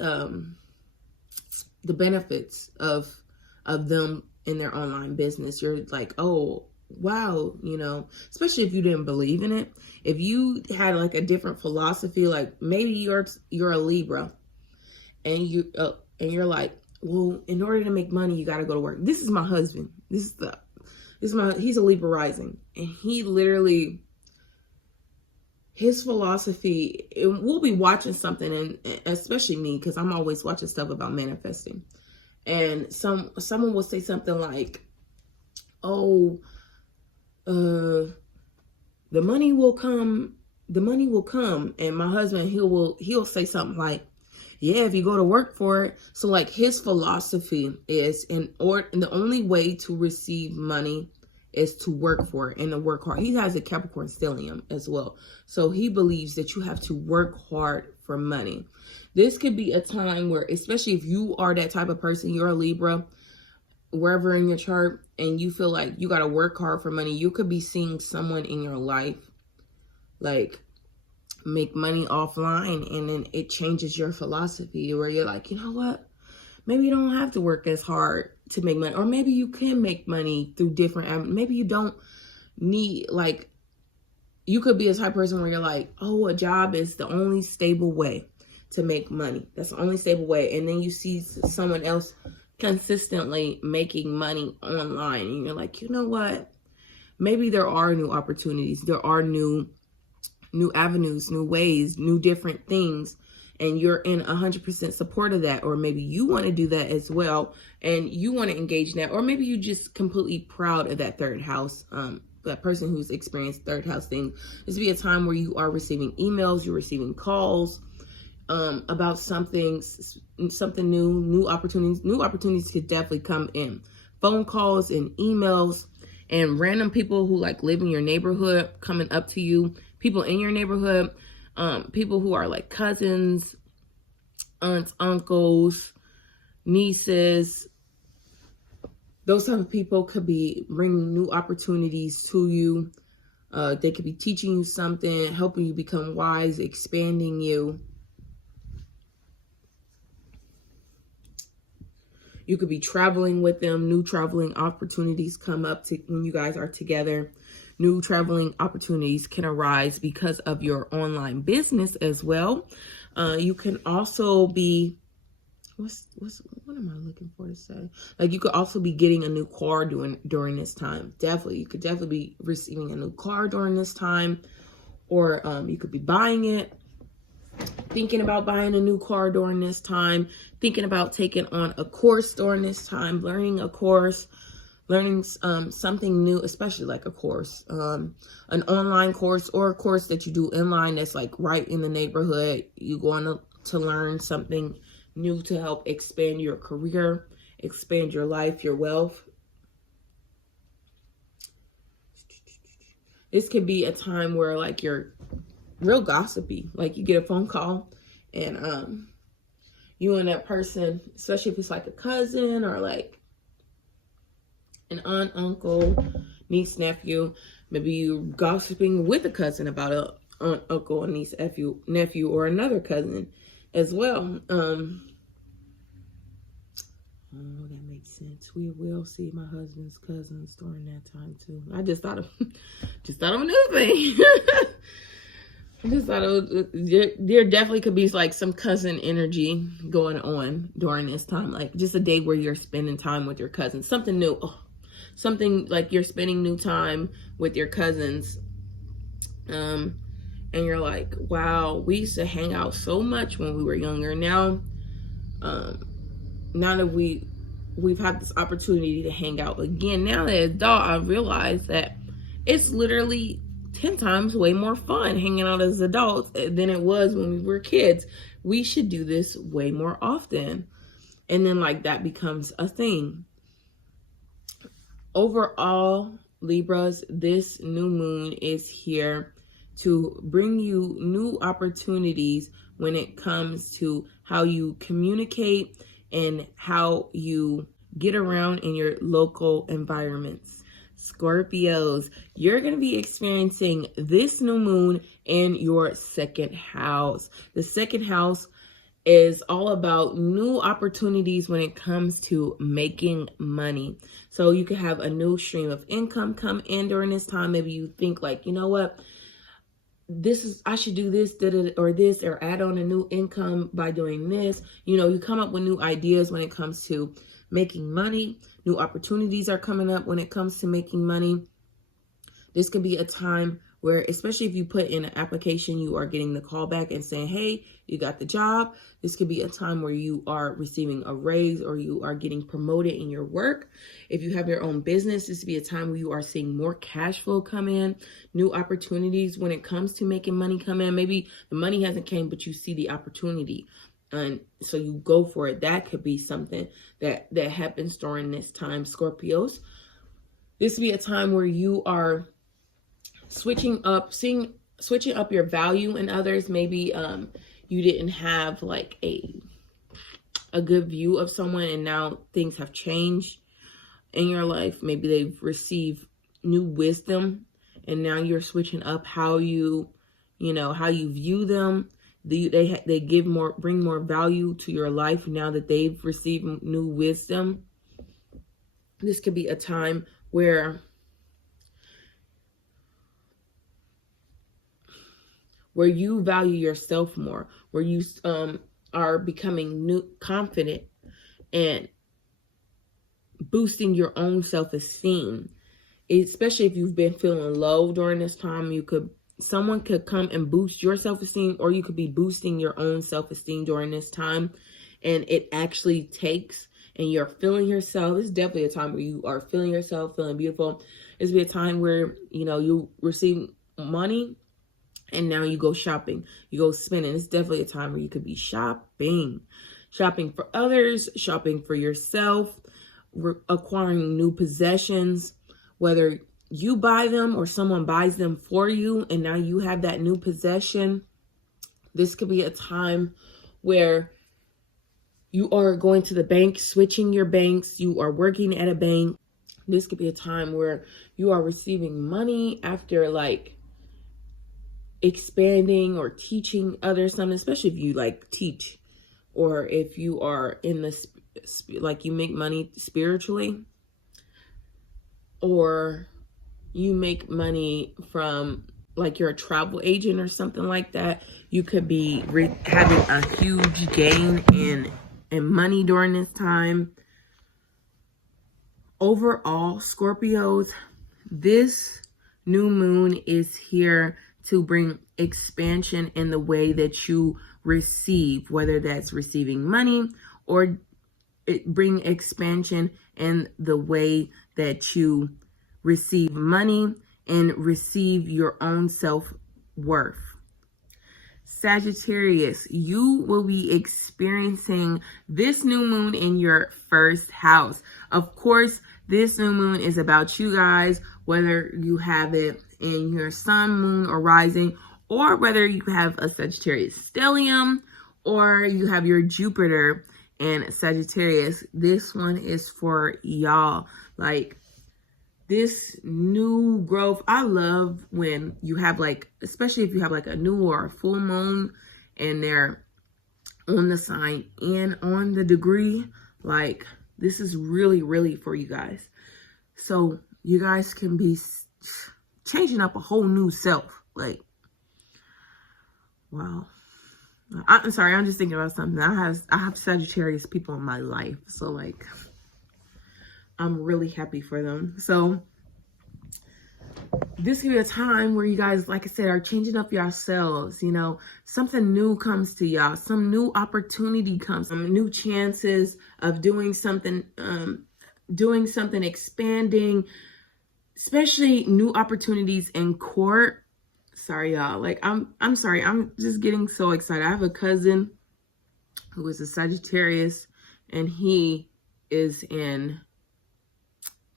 benefits of them in their online business. You're like, oh, wow, you know, especially if you didn't believe in it. If you had like a different philosophy, like maybe you're a Libra, and you're like, well, in order to make money, you got to go to work. This is my husband. He's a Libra rising, and he literally, his philosophy, and we'll be watching something, and especially me, because I'm always watching stuff about manifesting, and someone will say something like, oh, the money will come, and my husband, he'll say something like, yeah, if you go to work for it. So like, his philosophy is, the only way to receive money is to work for it and to work hard. He has a Capricorn stellium as well. So he believes that you have to work hard for money. This could be a time where, especially if you are that type of person, you're a Libra, wherever in your chart, and you feel like you got to work hard for money, you could be seeing someone in your life, like make money offline, and then it changes your philosophy where you're like, you know what? Maybe you don't have to work as hard to make money, or maybe you can make money through different, maybe you don't need, like, you could be a type of person where you're like, oh, a job is the only stable way to make money. That's the only stable way. And then you see someone else consistently making money online, and you're like, you know what? Maybe there are new opportunities. There are new avenues, new ways, new different things. And you're in 100% support of that. Or maybe you want to do that as well, and you want to engage in that. Or maybe you just completely proud of that third house, that person who's experienced third house thing. This would be a time where you are receiving emails, you're receiving calls about something new, new opportunities. New opportunities could definitely come in. Phone calls and emails, and random people who like live in your neighborhood coming up to you, people in your neighborhood, people who are like cousins, aunts, uncles, nieces. Those type of people could be bringing new opportunities to you. They could be teaching you something, helping you become wise, expanding you. You could be traveling with them. New traveling opportunities come up when you guys are together. New traveling opportunities can arise because of your online business as well. You can also be, what am I looking for to say? Like, you could also be getting a new car during this time. Definitely, you could definitely be receiving a new car during this time, or you could be buying it. Thinking about buying a new car during this time, thinking about taking on a course during this time, learning a course, learning something new, especially like a course, an online course, or a course that you do online that's like right in the neighborhood. You're going to learn something new to help expand your career, expand your life, your wealth. This could be a time where like you're real gossipy, like you get a phone call and you and that person, especially if it's like a cousin or like an aunt, uncle, niece, nephew, maybe you gossiping with a cousin about a aunt, uncle, and niece, nephew, or another cousin as well. Oh, that makes sense. We will see my husband's cousins during that time too. I just thought of another thing. I just thought there definitely could be like some cousin energy going on during this time. Like just a day where you're spending time with your cousins. Something new. Something like you're spending new time with your cousins. And you're like, wow, we used to hang out so much when we were younger. Now that we've had this opportunity to hang out again, now that as an adult, I realize that it's literally 10 times way more fun hanging out as adults than it was when we were kids. We should do this way more often. And then like that becomes a thing. Overall, Libras, this new moon is here to bring you new opportunities when it comes to how you communicate and how you get around in your local environments. Scorpios, you're going to be experiencing this new moon in your second house. The second house is all about new opportunities when it comes to making money. So you could have a new stream of income come in during this time. Maybe you think like, you know what? I should do this, or add on a new income by doing this. You know, you come up with new ideas when it comes to making money. New opportunities are coming up when it comes to making money. This could be a time where, especially if you put in an application, you are getting the call back and saying, hey, you got the job. This could be a time where you are receiving a raise or you are getting promoted in your work. If you have your own business, this could be a time where you are seeing more cash flow come in, new opportunities when it comes to making money come in. Maybe the money hasn't came, but you see the opportunity. And so you go for it. That could be something that happens during this time, Scorpios. This would be a time where you are switching up your value in others. Maybe you didn't have like a good view of someone, and now things have changed in your life. Maybe they've received new wisdom, and now you're switching up how you you know, how you view them. They bring more value to your life now that they've received new wisdom. This could be a time where you value yourself more, where you are becoming confident and boosting your own self-esteem. Especially if you've been feeling low during this time, someone could come and boost your self-esteem, or you could be boosting your own self-esteem during this time. And it actually takes, and you're feeling yourself. It's definitely a time where you are feeling yourself, feeling beautiful. It's be a time where, you know, you receive money and now you go shopping, you go spending. It's definitely a time where you could be shopping for others, shopping for yourself, acquiring new possessions, whether you buy them or someone buys them for you, and now you have that new possession. This could be a time where you are going to the bank, switching your banks, you are working at a bank. This could be a time where you are receiving money after like expanding or teaching others something, especially if you like teach, or if you are in this, like you make money spiritually, or you make money from, like you're a travel agent or something like that. You could be having a huge gain in money during this time. Overall, Scorpios, this new moon is here to bring expansion in the way that you receive, whether that's receiving money, or bring expansion in the way that you receive money and receive your own self-worth. Sagittarius, you will be experiencing this new moon in your first house. Of course, this new moon is about you guys, whether you have it in your sun, moon, or rising, or whether you have a Sagittarius stellium, or you have your Jupiter in Sagittarius. This one is for y'all. Like, this new growth, I love when you have like, especially if you have like a new or a full moon and they're on the sign and on the degree, like this is really, really for you guys. So you guys can be changing up a whole new self. Like, wow. I'm sorry, I'm just thinking about something. I have Sagittarius people in my life. So like, I'm really happy for them. So this could be a time where you guys, like I said, are changing up yourselves. You know, something new comes to y'all. Some new opportunity comes. Some new chances of doing something, expanding, especially new opportunities in court. Sorry, y'all. Like, I'm sorry. I'm just getting so excited. I have a cousin who is a Sagittarius, and he is in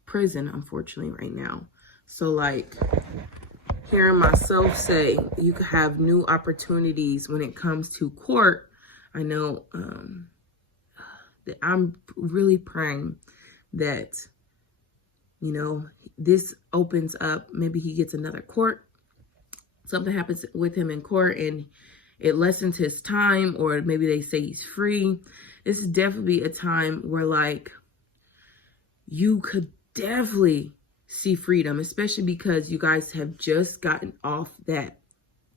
prison, unfortunately, right now. So like, hearing myself say you could have new opportunities when it comes to court, I know that I'm really praying that, you know, this opens up. Maybe he gets another court, something happens with him in court and it lessens his time, or maybe they say he's free. This is definitely a time where like you could definitely see freedom, especially because you guys have just gotten off that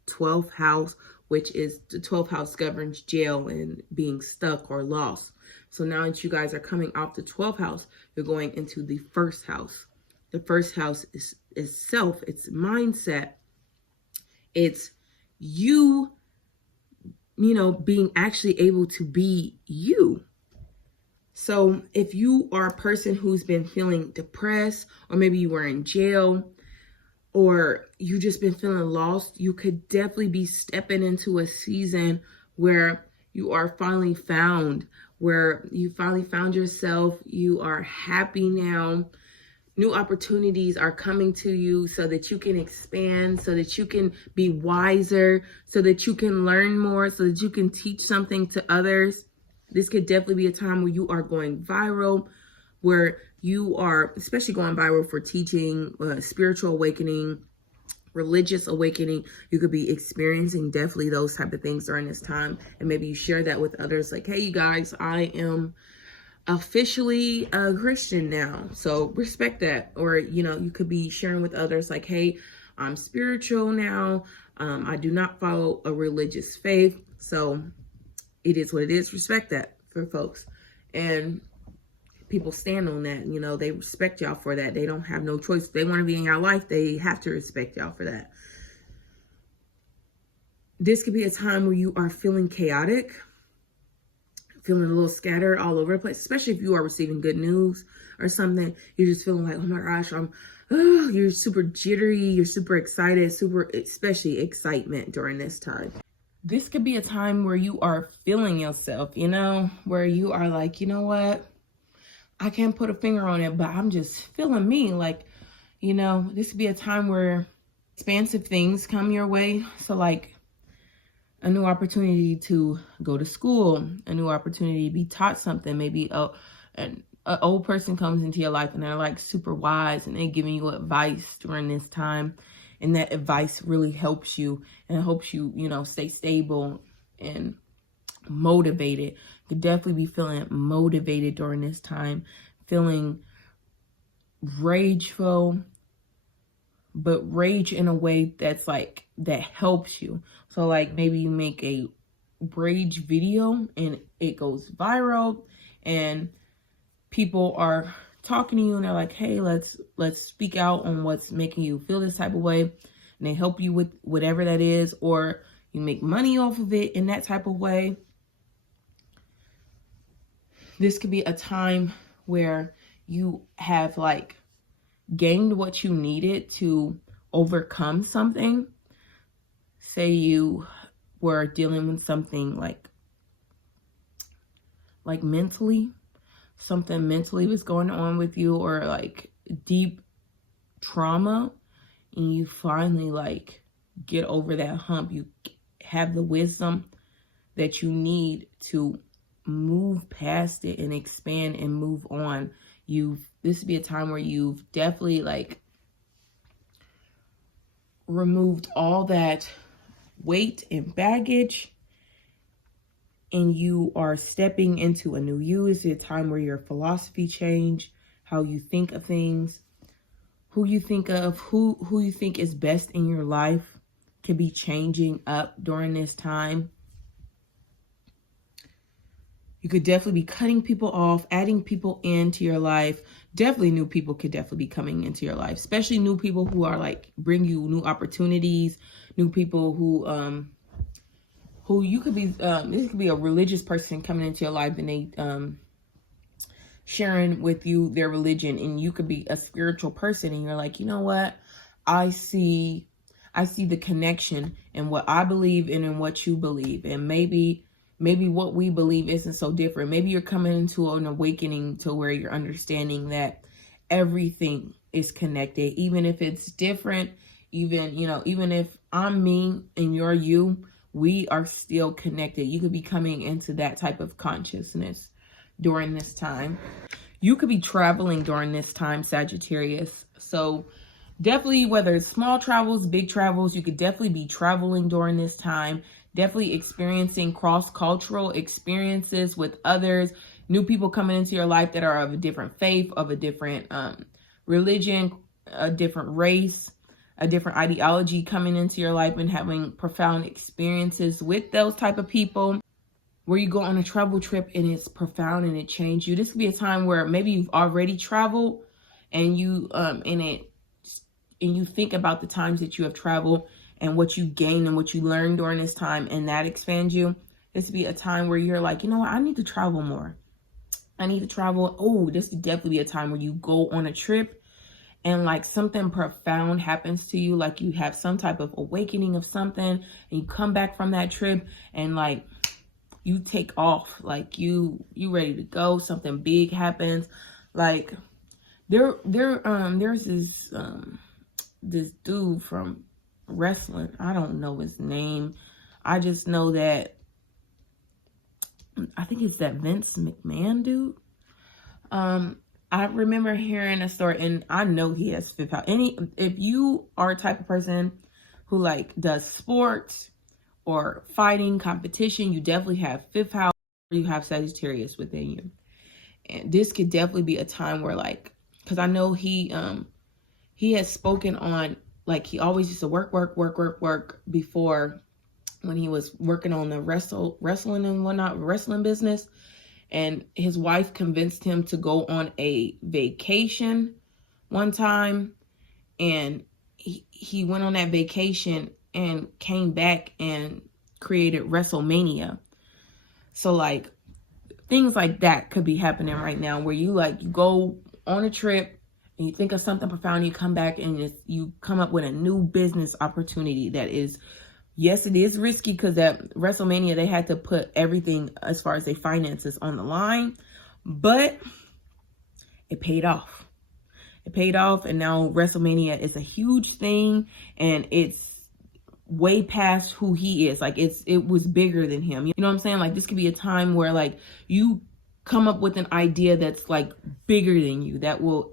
12th house, which is the 12th house governs jail and being stuck or lost. So now that you guys are coming off the 12th house, you're going into the first house. The first house is self, it's mindset, it's you know, being actually able to be you. So if you are a person who's been feeling depressed, or maybe you were in jail, or you just been feeling lost, you could definitely be stepping into a season where you are finally found, where you finally found yourself. You are happy now. New opportunities are coming to you so that you can expand, so that you can be wiser, so that you can learn more, so that you can teach something to others. This could definitely be a time where you are going viral, where you are especially going viral for teaching, spiritual awakening, religious awakening. You could be experiencing definitely those type of things during this time. And maybe you share that with others. Like, hey, you guys, I am officially a Christian now. So respect that. Or, you know, you could be sharing with others like, hey, I'm spiritual now. I do not follow a religious faith. So it is what it is. Respect that for folks. And people stand on that. You know, they respect y'all for that. They don't have no choice. If they want to be in your life, they have to respect y'all for that. This could be a time where you are feeling chaotic, feeling a little scattered all over the place, especially if you are receiving good news or something. You're just feeling like, oh my gosh, you're super jittery, you're super excited, especially excitement during this time. This could be a time where you are feeling yourself, you know, where you are like, you know what? I can't put a finger on it, but I'm just feeling me. Like, you know, this could be a time where expansive things come your way. So like a new opportunity to go to school, a new opportunity to be taught something. Maybe an old person comes into your life and they're like super wise and they're giving you advice during this time. And that advice really helps you and it helps you, you know, stay stable and motivated. Could definitely be feeling motivated during this time, feeling rageful, but rage in a way that's like, that helps you. So like maybe you make a rage video and it goes viral and people are talking to you and they're like, hey, let's speak out on what's making you feel this type of way. And they help you with whatever that is, or you make money off of it in that type of way. This could be a time where you have like gained what you needed to overcome something. Say you were dealing with something like mentally, something mentally was going on with you, or like deep trauma, and you finally like get over that hump. You have the wisdom that you need to move past it and expand and move on. This would be a time where you've definitely like removed all that weight and baggage and you are stepping into a new you. It's a time where your philosophy change, how you think of things, who you think of, who you think is best in your life can be changing up during this time. You could definitely be cutting people off, adding people into your life. Definitely new people could definitely be coming into your life, especially new people who are like, bring you new opportunities, new people who you could be, this could be a religious person coming into your life and they, sharing with you their religion, and you could be a spiritual person and you're like, you know what? I see the connection in what I believe and in what you believe. And maybe what we believe isn't so different. Maybe you're coming into an awakening to where you're understanding that everything is connected, even if it's different, even if I'm me and you're you, we are still connected. You could be coming into that type of consciousness during this time. You could be traveling during this time, Sagittarius. So definitely, whether it's small travels, big travels, you could definitely be traveling during this time. Definitely experiencing cross-cultural experiences with others, new people coming into your life that are of a different faith, of a different religion, a different race, a different ideology coming into your life and having profound experiences with those type of people. Where you go on a travel trip and it's profound and it changed you. This could be a time where maybe you've already traveled and you think about the times that you have traveled and what you gained and what you learned during this time, and that expands you. This would be a time where you're like, you know what, I need to travel more. I need to travel. Oh, this would definitely be a time where you go on a trip and like something profound happens to you. Like you have some type of awakening of something and you come back from that trip and like you take off, like you ready to go. Something big happens. Like there's this dude from wrestling. I don't know his name. I just know that I think it's that Vince McMahon dude. I remember hearing a story, and I know he has fifth house. If you are a type of person who like does sports or fighting competition, you definitely have fifth house. You have Sagittarius within you, and this could definitely be a time where like, because I know he has spoken on like he always used to work before when he was working on the wrestling and whatnot, wrestling business. And his wife convinced him to go on a vacation one time. And he went on that vacation and came back and created WrestleMania. So like things like that could be happening right now, where you go on a trip and you think of something profound, you come back and you come up with a new business opportunity that is, yes, it is risky, because at WrestleMania, they had to put everything as far as their finances on the line, but it paid off. It paid off, and now WrestleMania is a huge thing, and it's way past who he is. Like it was bigger than him. You know what I'm saying? Like this could be a time where like you come up with an idea that's like bigger than you, that will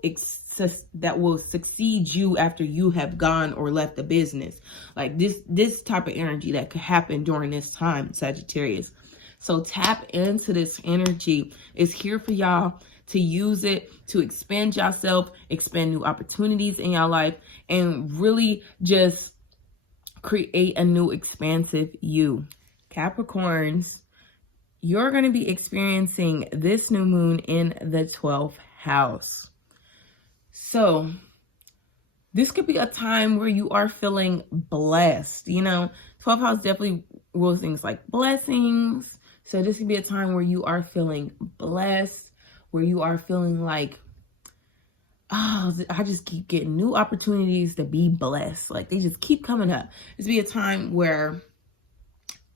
succeed you after you have gone or left the business. Like this type of energy that could happen during this time, Sagittarius. So tap into this energy. It's here for y'all to use it to expand yourself, expand new opportunities in your life, and really just create a new expansive you. Capricorns, you're going to be experiencing this new moon in the 12th house. So this could be a time where you are feeling blessed. 12th house definitely rules things like blessings. So this could be a time where you are feeling blessed, where you are feeling like, oh, I just keep getting new opportunities to be blessed. Like they just keep coming up. This be a time where,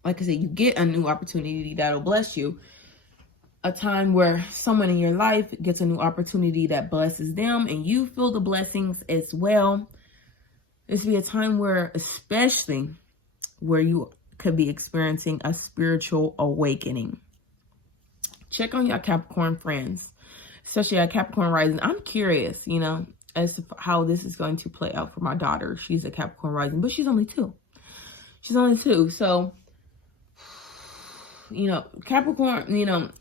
like I said, you get a new opportunity that'll bless you. A time where someone in your life gets a new opportunity that blesses them, and you feel the blessings as well. This be a time where, especially where you could be experiencing a spiritual awakening. Check on your Capricorn friends, especially your Capricorn rising. I'm curious, as to how this is going to play out for my daughter. She's a Capricorn rising, but she's only 2. So, Capricorn,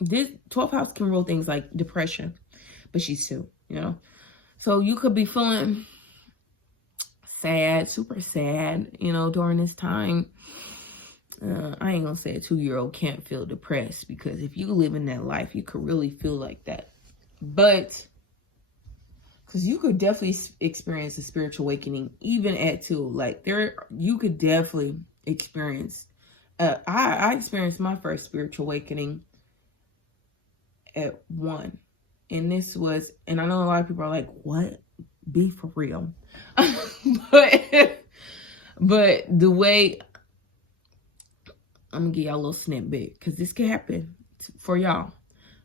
this 12th house can rule things like depression, but she's 2, So you could be feeling sad, super sad, during this time. I ain't gonna say a 2-year-old can't feel depressed, because if you live in that life, you could really feel like that. But because you could definitely experience a spiritual awakening even at 2. Like you could definitely experience. I experienced my first spiritual awakening at 1, and this was, and I know a lot of people are like, "What? Be for real?" but the way, I'm gonna give y'all a little snippet, because this could happen for y'all.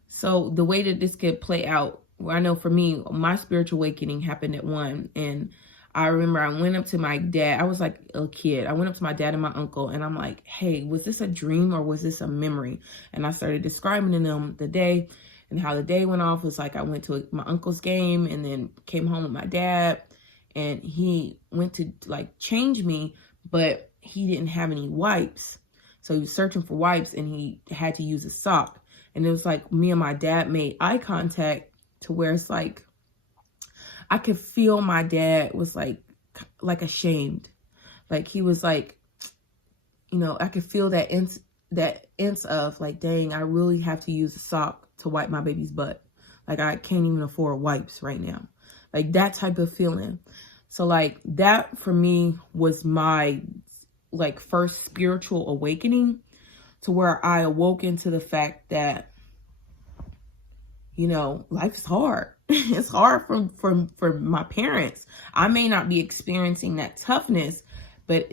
So the way that this could play out, well, I know for me, my spiritual awakening happened at 1, and I remember I went up to my dad. I was like a kid. I went up to my dad and my uncle, and I'm like, hey, was this a dream or was this a memory? And I started describing to them the day, and how the day went off. It was like I went to my uncle's game and then came home with my dad, and he went to like change me, but he didn't have any wipes. So he was searching for wipes, and he had to use a sock. And it was like me and my dad made eye contact, to where it's like I could feel my dad was like ashamed. Like he was like, I could feel that inch of like, dang, I really have to use a sock to wipe my baby's butt. Like I can't even afford wipes right now. Like that type of feeling. So like that for me was my like first spiritual awakening, to where I awoke into the fact that, life is hard. It's hard for my parents. I may not be experiencing that toughness, but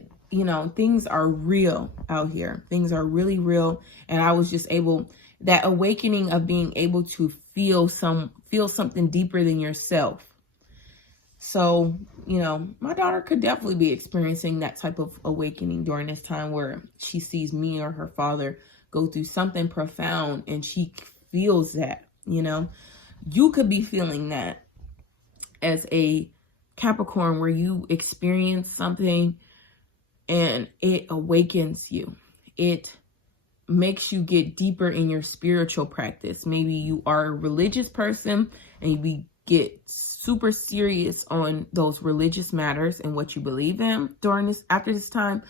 things are real out here. Things are really real. And I was just able, that awakening of being able to feel something deeper than yourself. So, my daughter could definitely be experiencing that type of awakening during this time, where she sees me or her father go through something profound, and she feels that, You could be feeling that as a Capricorn, where you experience something and it awakens you. It makes you get deeper in your spiritual practice. Maybe you are a religious person and you get super serious on those religious matters and what you believe in during this, after this time,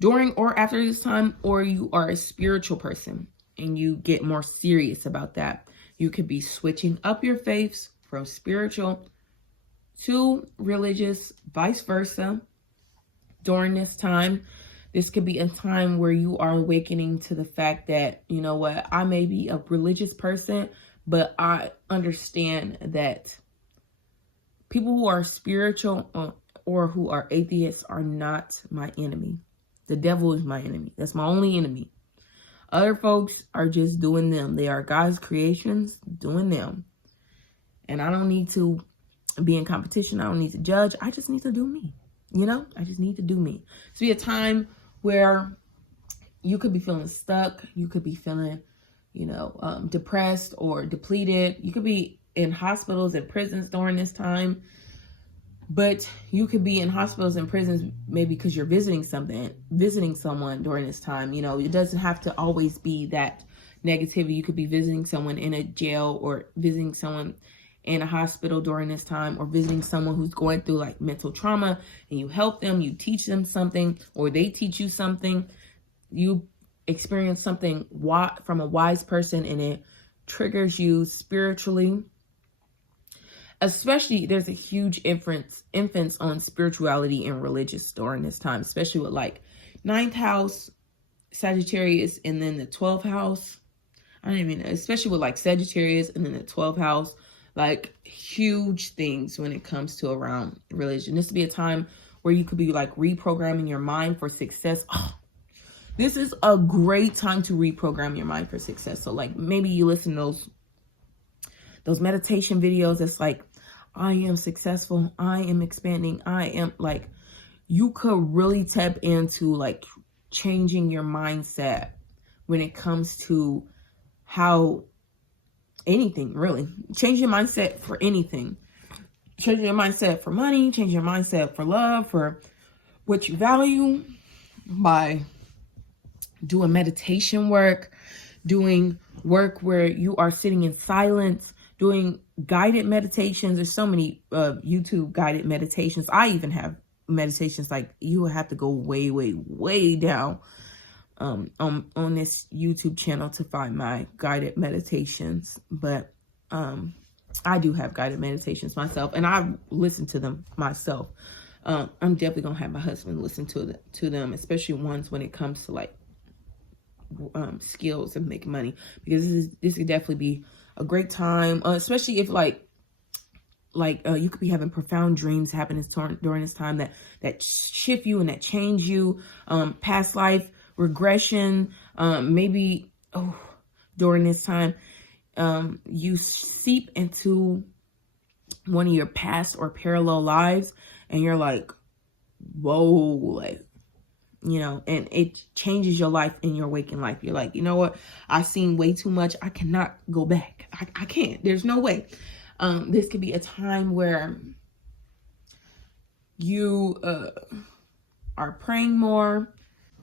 during or after this time, or you are a spiritual person and you get more serious about that. You could be switching up your faiths from spiritual to religious, vice versa. During this time, this could be a time where you are awakening to the fact that, you know what, I may be a religious person, but I understand that people who are spiritual or who are atheists are not my enemy. The devil is my enemy. That's my only enemy. Other folks are just doing them. They are God's creations doing them. And I don't need to be in competition. I don't need to judge. I just need to do me. You know, I just need to do me. It's be a time where you could be feeling stuck. You could be feeling, you know, depressed or depleted. You could be in hospitals and prisons during this time. But you could be in hospitals and prisons maybe because you're visiting someone during this time. You know, it doesn't have to always be that negativity. You could be visiting someone in a jail or visiting someone in a hospital during this time, or visiting someone who's going through like mental trauma, and you help them, you teach them something, or they teach you something. You experience something from a wise person and it triggers you spiritually. Especially, there's a huge influence on spirituality and religious during this time, especially with like 9th house, Sagittarius, and then the 12th house. I don't even know, especially with like Sagittarius and then the 12th house, like huge things when it comes to around religion. This would be a time where you could be like reprogramming your mind for success. Oh, this is a great time to reprogram your mind for success. So like maybe you listen to those meditation videos that's like, I am successful, I am expanding, I am like, you could really tap into like changing your mindset when it comes to how anything, really. Change your mindset for anything. Change your mindset for money, change your mindset for love, for what you value, by doing meditation work, doing work where you are sitting in silence, doing guided meditations. There's so many YouTube guided meditations. I even have meditations like you will have to go way, way, way down on this YouTube channel to find my guided meditations. But I do have guided meditations myself, and I listen to them myself. I'm definitely gonna have my husband listen to them, especially ones when it comes to like skills and making money, because this could definitely be a great time, especially if like you could be having profound dreams happening during this time that shift you and that change you, past life regression, maybe during this time you seep into one of your past or parallel lives and you're like, whoa, like, you know, and it changes your life in your waking life. You're like, you know what? I've seen way too much. I cannot go back. I can't. There's no way. This could be a time where you are praying more.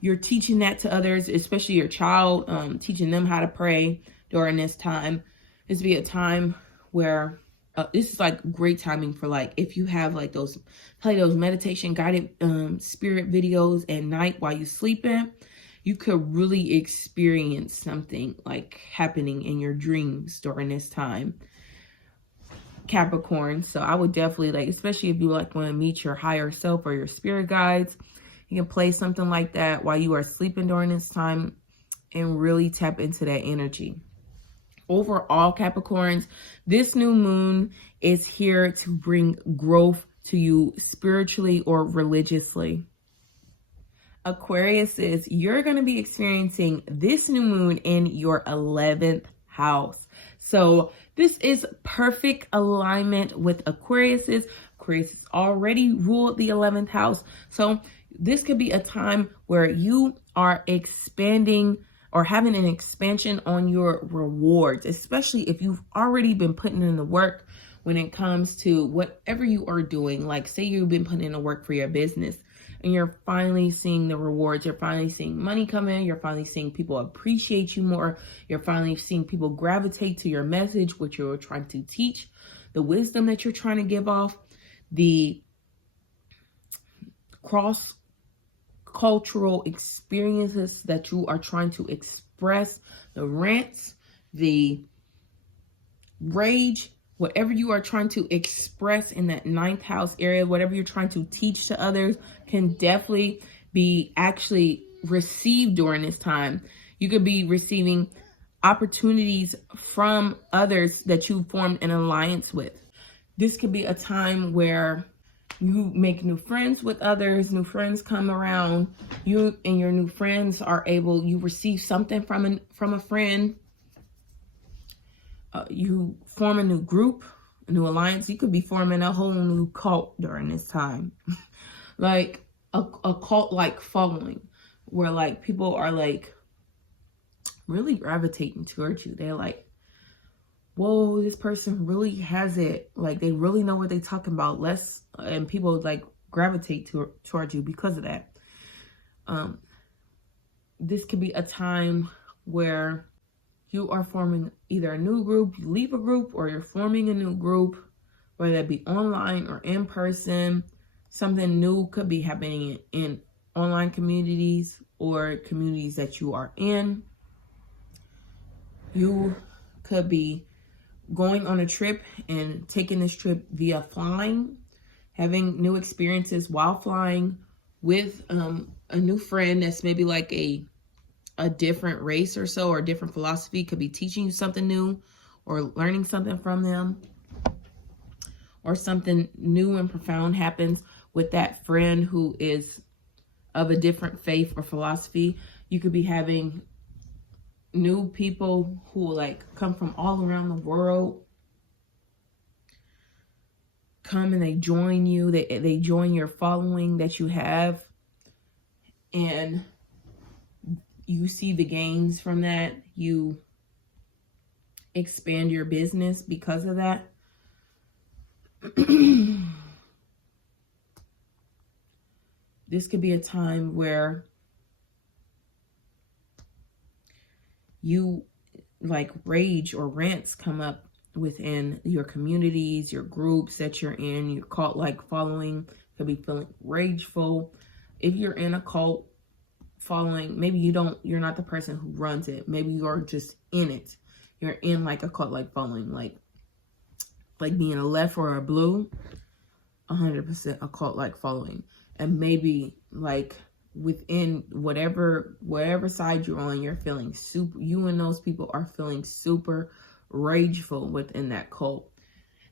You're teaching that to others, especially your child, teaching them how to pray during this time. This would be a time where this is like great timing for like, if you have like play those meditation guided spirit videos at night while you sleeping, you could really experience something like happening in your dreams during this time, Capricorn. So I would definitely like, especially if you like want to meet your higher self or your spirit guides, you can play something like that while you are sleeping during this time and really tap into that energy. Overall, Capricorns, this new moon is here to bring growth to you spiritually or religiously. Aquarius, you're going to be experiencing this new moon in your 11th house. So this is perfect alignment with Aquarius. Aquarius already ruled the 11th house. So this could be a time where you are expanding or having an expansion on your rewards, especially if you've already been putting in the work when it comes to whatever you are doing. Like say you've been putting in the work for your business and you're finally seeing the rewards. You're finally seeing money come in. You're finally seeing people appreciate you more. You're finally seeing people gravitate to your message, what you're trying to teach, the wisdom that you're trying to give off, the cross-cultural experiences that you are trying to express, the rants, the rage, whatever you are trying to express in that 9th house area, whatever you're trying to teach to others can definitely be actually received during this time. You could be receiving opportunities from others that you formed an alliance with. This could be a time where you make new friends with others, new friends come around, you and your new friends are able, you receive something from a friend, you form a new group, a new alliance. You could be forming a whole new cult during this time. Like a cult-like following where like people are like really gravitating towards you. They're like, whoa, this person really has it. Like they really know what they're talking about. And people like gravitate towards you because of that. This could be a time where you are forming either a new group, you leave a group, or you're forming a new group, whether that be online or in person. Something new could be happening in online communities or communities that you are in. You could be going on a trip and taking this trip via flying, having new experiences while flying with a new friend that's maybe like a different race or so, or a different philosophy. Could be teaching you something new or learning something from them, or something new and profound happens with that friend who is of a different faith or philosophy. You could be having new people who like come from all around the world come and they join you, they join your following that you have, and you see the gains from that. You expand your business because of that. This could be a time where you like rage or rants come up within your communities, your groups that you're in, your cult-like following could be feeling rageful. If you're in a cult following, maybe you're not the person who runs it. Maybe you're just in it. You're in like a cult-like following, like being a left or a blue, 100% a cult-like following. And maybe like within whatever side you're on, you're feeling super, you and those people are feeling super rageful within that cult.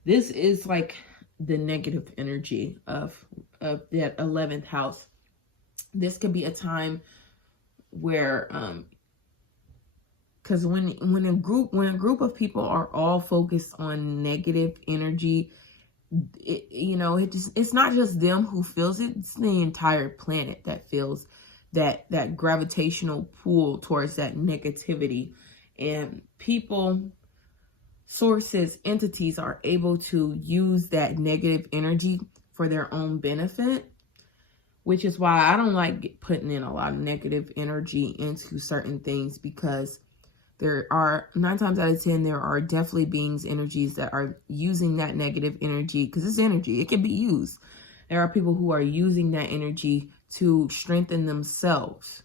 This is like the negative energy of that 11th house. This could be a time where because when a group of people are all focused on negative energy, it's not just them who feels it, it's the entire planet that feels that gravitational pull towards that negativity. And people, sources, entities are able to use that negative energy for their own benefit, which is why I don't like putting in a lot of negative energy into certain things, because there are 9 times out of 10, there are definitely beings, energies that are using that negative energy, because it's energy. It can be used. There are people who are using that energy to strengthen themselves.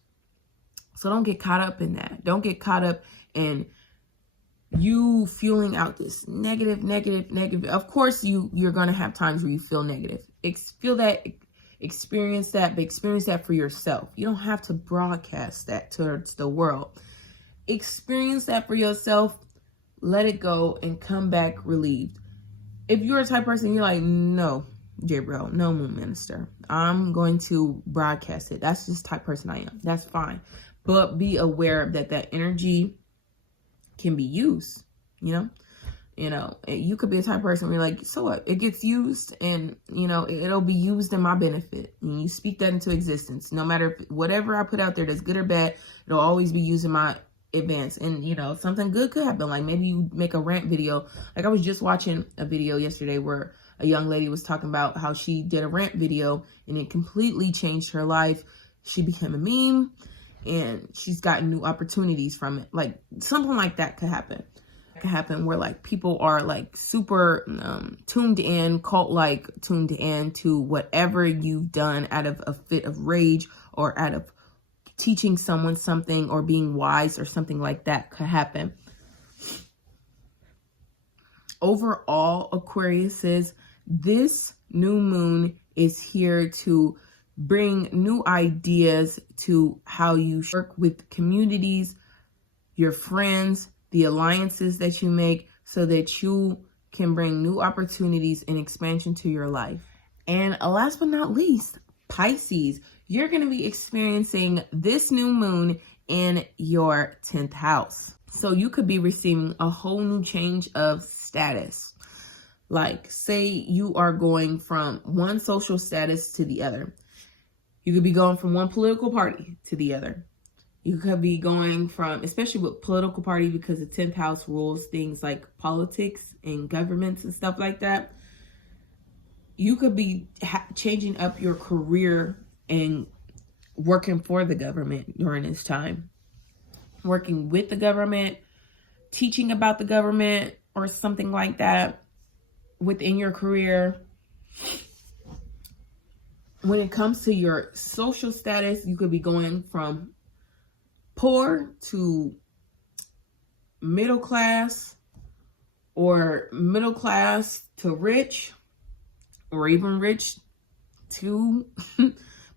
So don't get caught up in that. Don't get caught up in you feeling out this negative. Of course, you're going to have times where you feel negative. Experience that, but experience that for yourself. You don't have to broadcast that towards the world. Experience that for yourself, let it go, and come back relieved. If you're a type of person, you're like, no, Gabriel, no, Moon Minister, I'm going to broadcast it. That's just the type of person I am. That's fine. But be aware that energy can be used, You know, you could be a type of person where you're like, so what? It gets used, and, you know, it'll be used in my benefit. And you speak that into existence. No matter if, whatever I put out there that's good or bad, it'll always be used in my advance. And, you know, something good could happen. Like maybe you make a rant video. Like I was just watching a video yesterday where a young lady was talking about how she did a rant video and it completely changed her life. She became a meme and she's gotten new opportunities from it. Like something like that could happen. Where like people are like super tuned in, cult-like tuned in to whatever you've done out of a fit of rage or out of teaching someone something or being wise or something like that could happen. Overall, Aquarius, this new moon is here to bring new ideas to how you work with communities, your friends, the alliances that you make, so that you can bring new opportunities and expansion to your life. And last but not least, Pisces, you're going to be experiencing this new moon in your 10th house. So you could be receiving a whole new change of status. Like say you are going from one social status to the other. You could be going from one political party to the other. You could be going from, especially with political party, because the 10th house rules things like politics and governments and stuff like that. You could be changing up your career and working for the government during this time. Working with the government, teaching about the government or something like that within your career. When it comes to your social status, you could be going from poor to middle class, or middle class to rich, or even rich to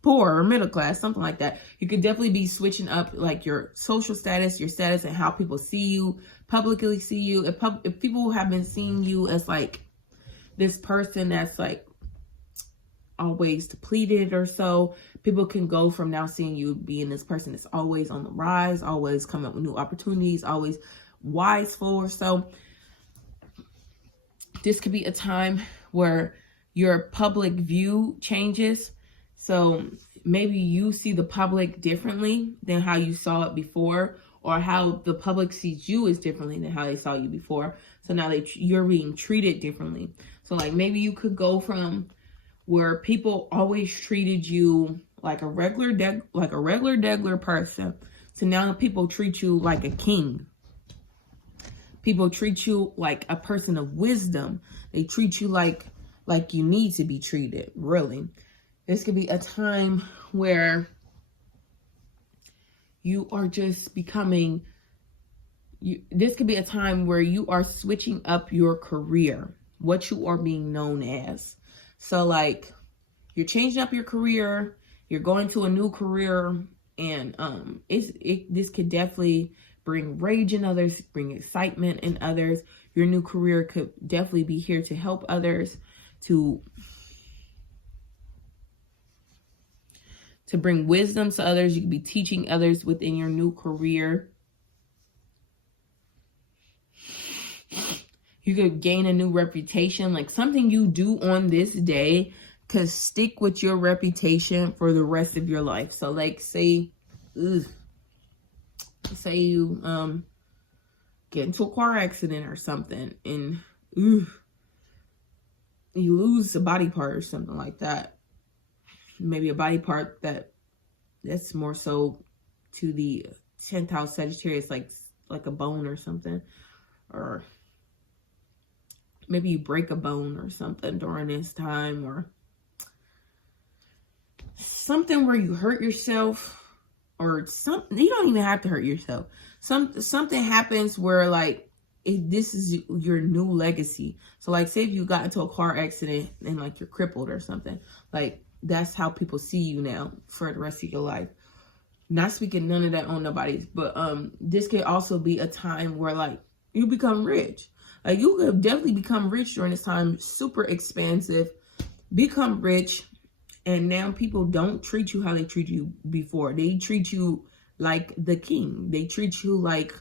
poor or middle class, something like that. You could definitely be switching up like your social status, your status, and how people see you, publicly see you. If people have been seeing you as like this person that's like always depleted or so, people can go from now seeing you being this person that's always on the rise, always coming up with new opportunities, always wiseful or so. This could be a time where your public view changes. So maybe you see the public differently than how you saw it before, or how the public sees you is differently than how they saw you before. So now you're being treated differently. So like maybe you could go from where people always treated you like a regular degular person, so now people treat you like a king. People treat you like a person of wisdom. They treat you like you need to be treated, really. This could be a time where you are just becoming, this could be a time where you are switching up your career, what you are being known as. So like you're changing up your career, you're going to a new career, and this could definitely bring rage in others, bring excitement in others. Your new career could definitely be here to help others, to bring wisdom to others. You could be teaching others within your new career. You could gain a new reputation, like something you do on this day could stick with your reputation for the rest of your life. So like say you get into a car accident or something, and you lose a body part or something like that. Maybe a body part that's more so to the 10th house Sagittarius, like a bone or something, or maybe you break a bone or something during this time, or something where you hurt yourself, or something. You don't even have to hurt yourself. Something happens where like this is your new legacy. So like say if you got into a car accident and like you're crippled or something, like that's how people see you now for the rest of your life. Not speaking none of that on nobody's, but this could also be a time where like you become rich. Like you could definitely become rich during this time, super expansive, become rich, and now people don't treat you how they treated you before. They treat you like the king. They treat you like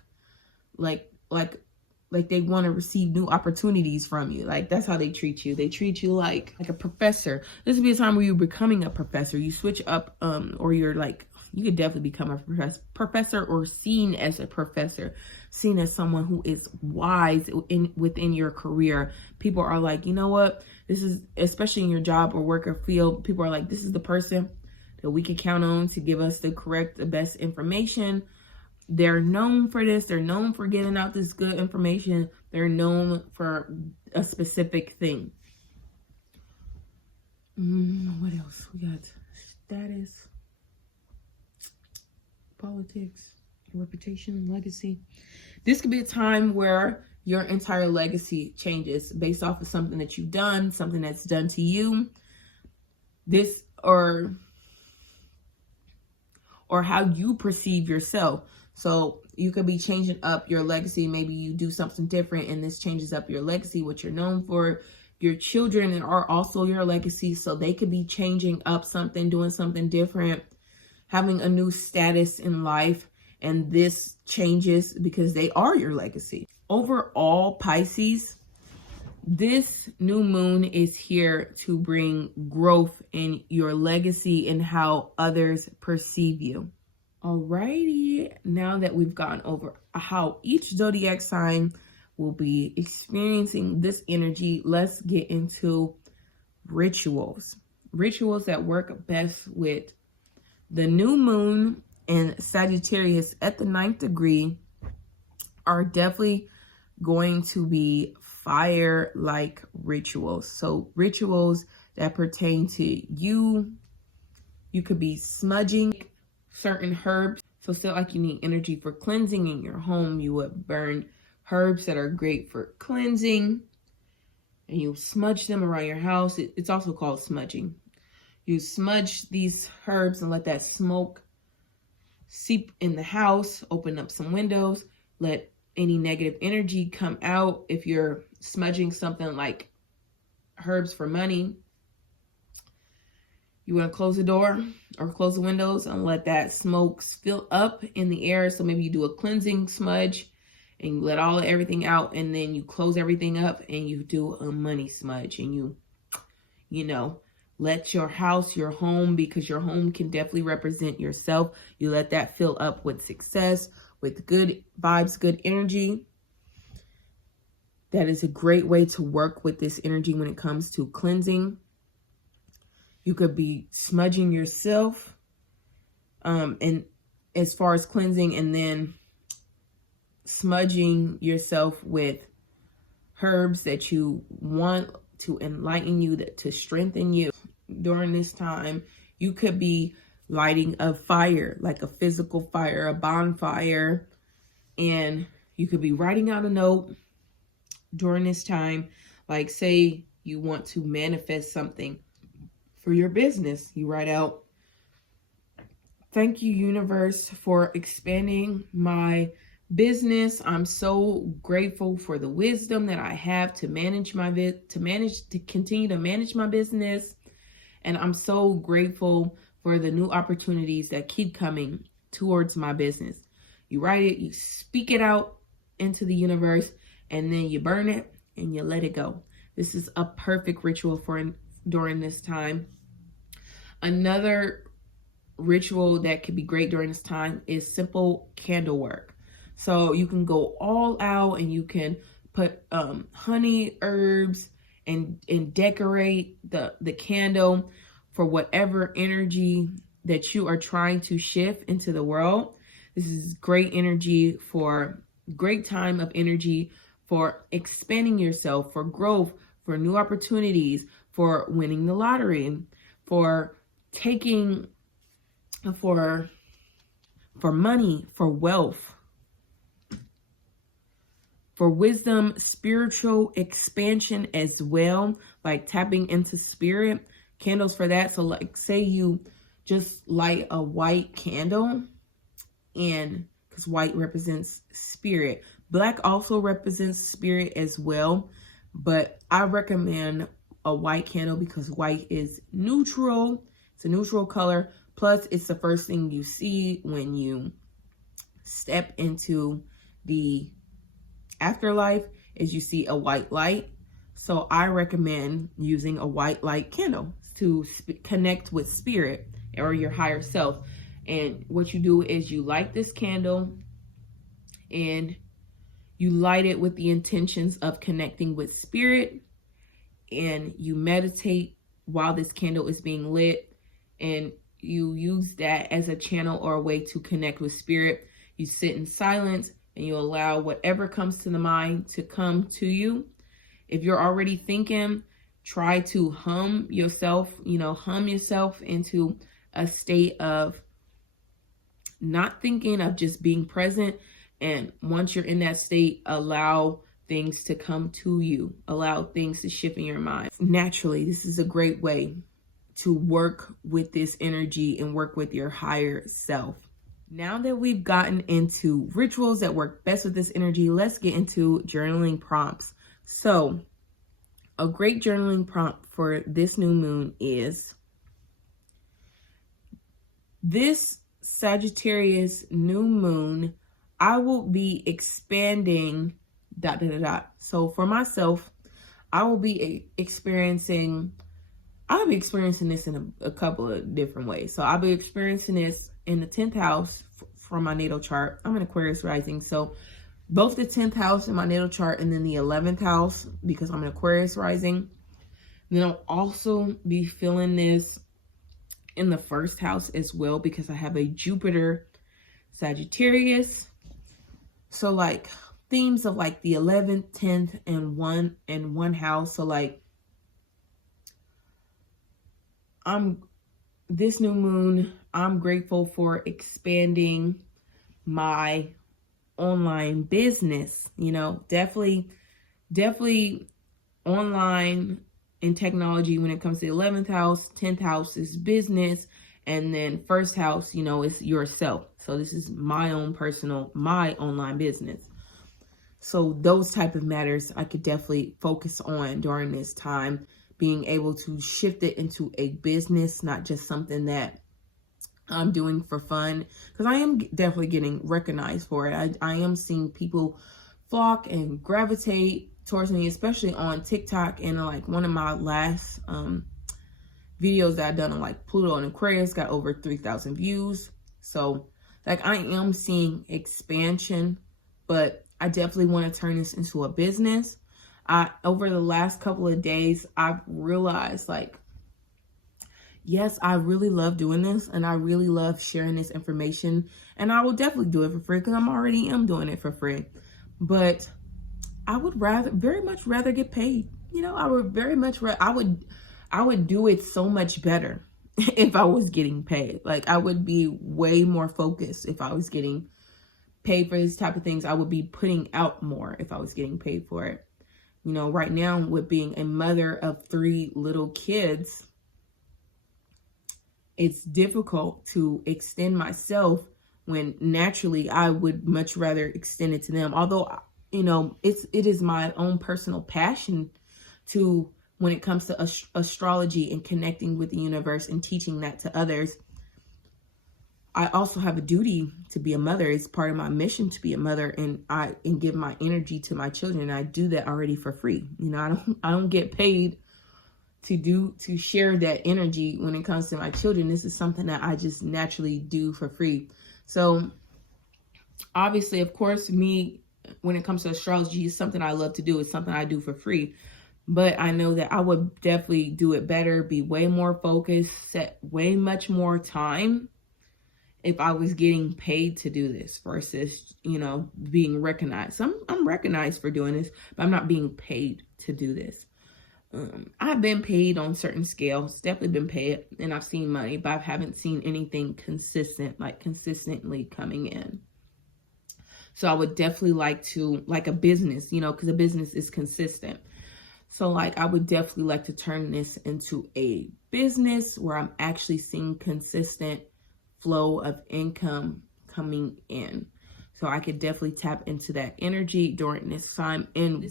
like they want to receive new opportunities from you. Like that's how they treat you. They treat you like a professor. This would be a time where you're becoming a professor. You switch up, or you're like, you could definitely become a professor or seen as a professor, seen as someone who is wise within your career. People are like, you know what? This is, especially in your job or work or field, people are like, this is the person that we can count on to give us the correct, the best information. They're known for this. They're known for giving out this good information. They're known for a specific thing. What else? We got status, politics, reputation, legacy. This could be a time where your entire legacy changes based off of something that you've done, something that's done to you. This or how you perceive yourself. So you could be changing up your legacy. Maybe you do something different and this changes up your legacy, what you're known for. Your children are also your legacy. So they could be changing up something, doing something different, having a new status in life. And this changes because they are your legacy. Overall, Pisces, this new moon is here to bring growth in your legacy and how others perceive you. Alrighty, now that we've gone over how each zodiac sign will be experiencing this energy, let's get into rituals. Rituals that work best with the new moon and Sagittarius at the 9th degree are definitely going to be fire-like rituals. So rituals that pertain to you. You could be smudging certain herbs. So still like you need energy for cleansing in your home, you would burn herbs that are great for cleansing and you smudge them around your house. It's also called smudging. You smudge these herbs and let that smoke seep in the house, open up some windows, let any negative energy come out. If you're smudging something like herbs for money, you want to close the door or close the windows and let that smoke fill up in the air. So maybe you do a cleansing smudge and you let everything out, and then you close everything up and you do a money smudge, and you know, let your house, your home, because your home can definitely represent yourself. You let that fill up with success, with good vibes, good energy. That is a great way to work with this energy when it comes to cleansing. You could be smudging yourself, and as far as cleansing, and then smudging yourself with herbs that you want to enlighten you, to strengthen you. During this time, you could be lighting a fire, like a physical fire, a bonfire, and you could be writing out a note during this time. Like say you want to manifest something for your business. You write out, "Thank you, universe, for expanding my business. I'm so grateful for the wisdom that I have to manage my to continue to manage my business. And I'm so grateful for the new opportunities that keep coming towards my business." You write it, you speak it out into the universe, and then you burn it and you let it go. This is a perfect ritual for during this time. Another ritual that could be great during this time is simple candle work. So you can go all out and you can put honey, herbs, and decorate the candle for whatever energy that you are trying to shift into the world. This is great energy great time of energy for expanding yourself, for growth, for new opportunities, for winning the lottery, for taking, for money, for wealth, for wisdom, spiritual expansion as well, like tapping into spirit. Candles for that. So like say you just light a white candle, and because white represents spirit. Black also represents spirit as well, but I recommend a white candle because white is neutral. It's a neutral color. Plus, it's the first thing you see when you step into the afterlife is you see a white light. So I recommend using a white light candle to connect with spirit or your higher self. And what you do is you light this candle and you light it with the intentions of connecting with spirit, and you meditate while this candle is being lit, and you use that as a channel or a way to connect with spirit. You sit in silence and you allow whatever comes to the mind to come to you. If you're already thinking, try to hum yourself into a state of not thinking, of just being present. And once you're in that state, allow things to come to you. Allow things to shift in your mind. Naturally, this is a great way to work with this energy and work with your higher self. Now that we've gotten into rituals that work best with this energy, let's get into journaling prompts. So, a great journaling prompt for this new moon is this Sagittarius new moon, I will be expanding ... So for myself, I'll be experiencing this in a couple of different ways. So I'll be experiencing this in the 10th house from my natal chart. I'm an Aquarius rising. So both the 10th house in my natal chart and then the 11th house, because I'm an Aquarius rising. And then I'll also be feeling this in the 1st house as well, because I have a Jupiter Sagittarius. So like themes of like the 11th, 10th, and one house. So like this new moon, I'm grateful for expanding my online business, definitely online and technology. When it comes to the 11th house, 10th house is business, and then 1st house, is yourself. So this is my online business. So those type of matters I could definitely focus on during this time, being able to shift it into a business, not just something that I'm doing for fun, because I am definitely getting recognized for it. I am seeing people flock and gravitate towards me, especially on TikTok. And like one of my last videos that I've done on like Pluto and Aquarius got over 3,000 views. So like I am seeing expansion, but I definitely want to turn this into a business. Over the last couple of days, I've realized like, yes, I really love doing this, and I really love sharing this information, and I will definitely do it for free because I'm already doing it for free. But I would very much rather get paid. I would very much I would do it so much better if I was getting paid. Like I would be way more focused if I was getting paid for this type of things. I would be putting out more if I was getting paid for it. Right now, with being a mother of 3 little kids, it's difficult to extend myself when naturally I would much rather extend it to them. Although, it is my own personal passion to, when it comes to astrology and connecting with the universe and teaching that to others, I also have a duty to be a mother. It's part of my mission to be a mother, and give my energy to my children. I do that already for free. I don't get paid to share that energy when it comes to my children. This is something that I just naturally do for free. So obviously, of course, when it comes to astrology, it's something I love to do. It's something I do for free. But I know that I would definitely do it better, be way more focused, set way much more time if I was getting paid to do this versus, being recognized. So I'm recognized for doing this, but I'm not being paid to do this. I've been paid on certain scales, definitely been paid, and I've seen money, but I haven't seen anything consistent, like consistently coming in. So I would definitely like to, like a business, because a business is consistent. So like I would definitely like to turn this into a business where I'm actually seeing consistent flow of income coming in. So I could definitely tap into that energy during this time, and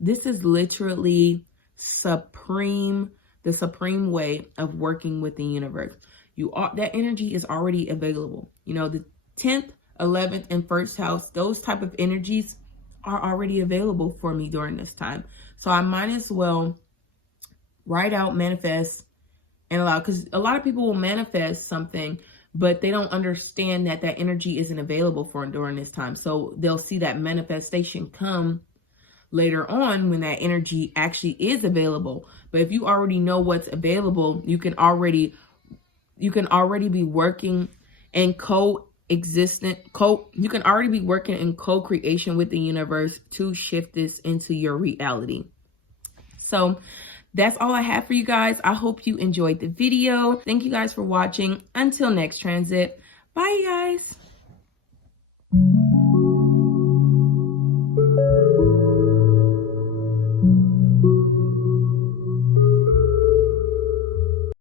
This is literally the supreme way of working with the universe. That energy is already available. The 10th, 11th, and 1st house, those type of energies are already available for me during this time. So I might as well write out, manifest, and allow, because a lot of people will manifest something, but they don't understand that that energy isn't available for them during this time. So they'll see that manifestation come later on when that energy actually is available. But if you already know what's available, you can already be working and you can already be working in co-creation with the universe to shift this into your reality. So that's all I have for you guys. I hope you enjoyed the video. Thank you guys for watching. Until next transit. Bye, you guys.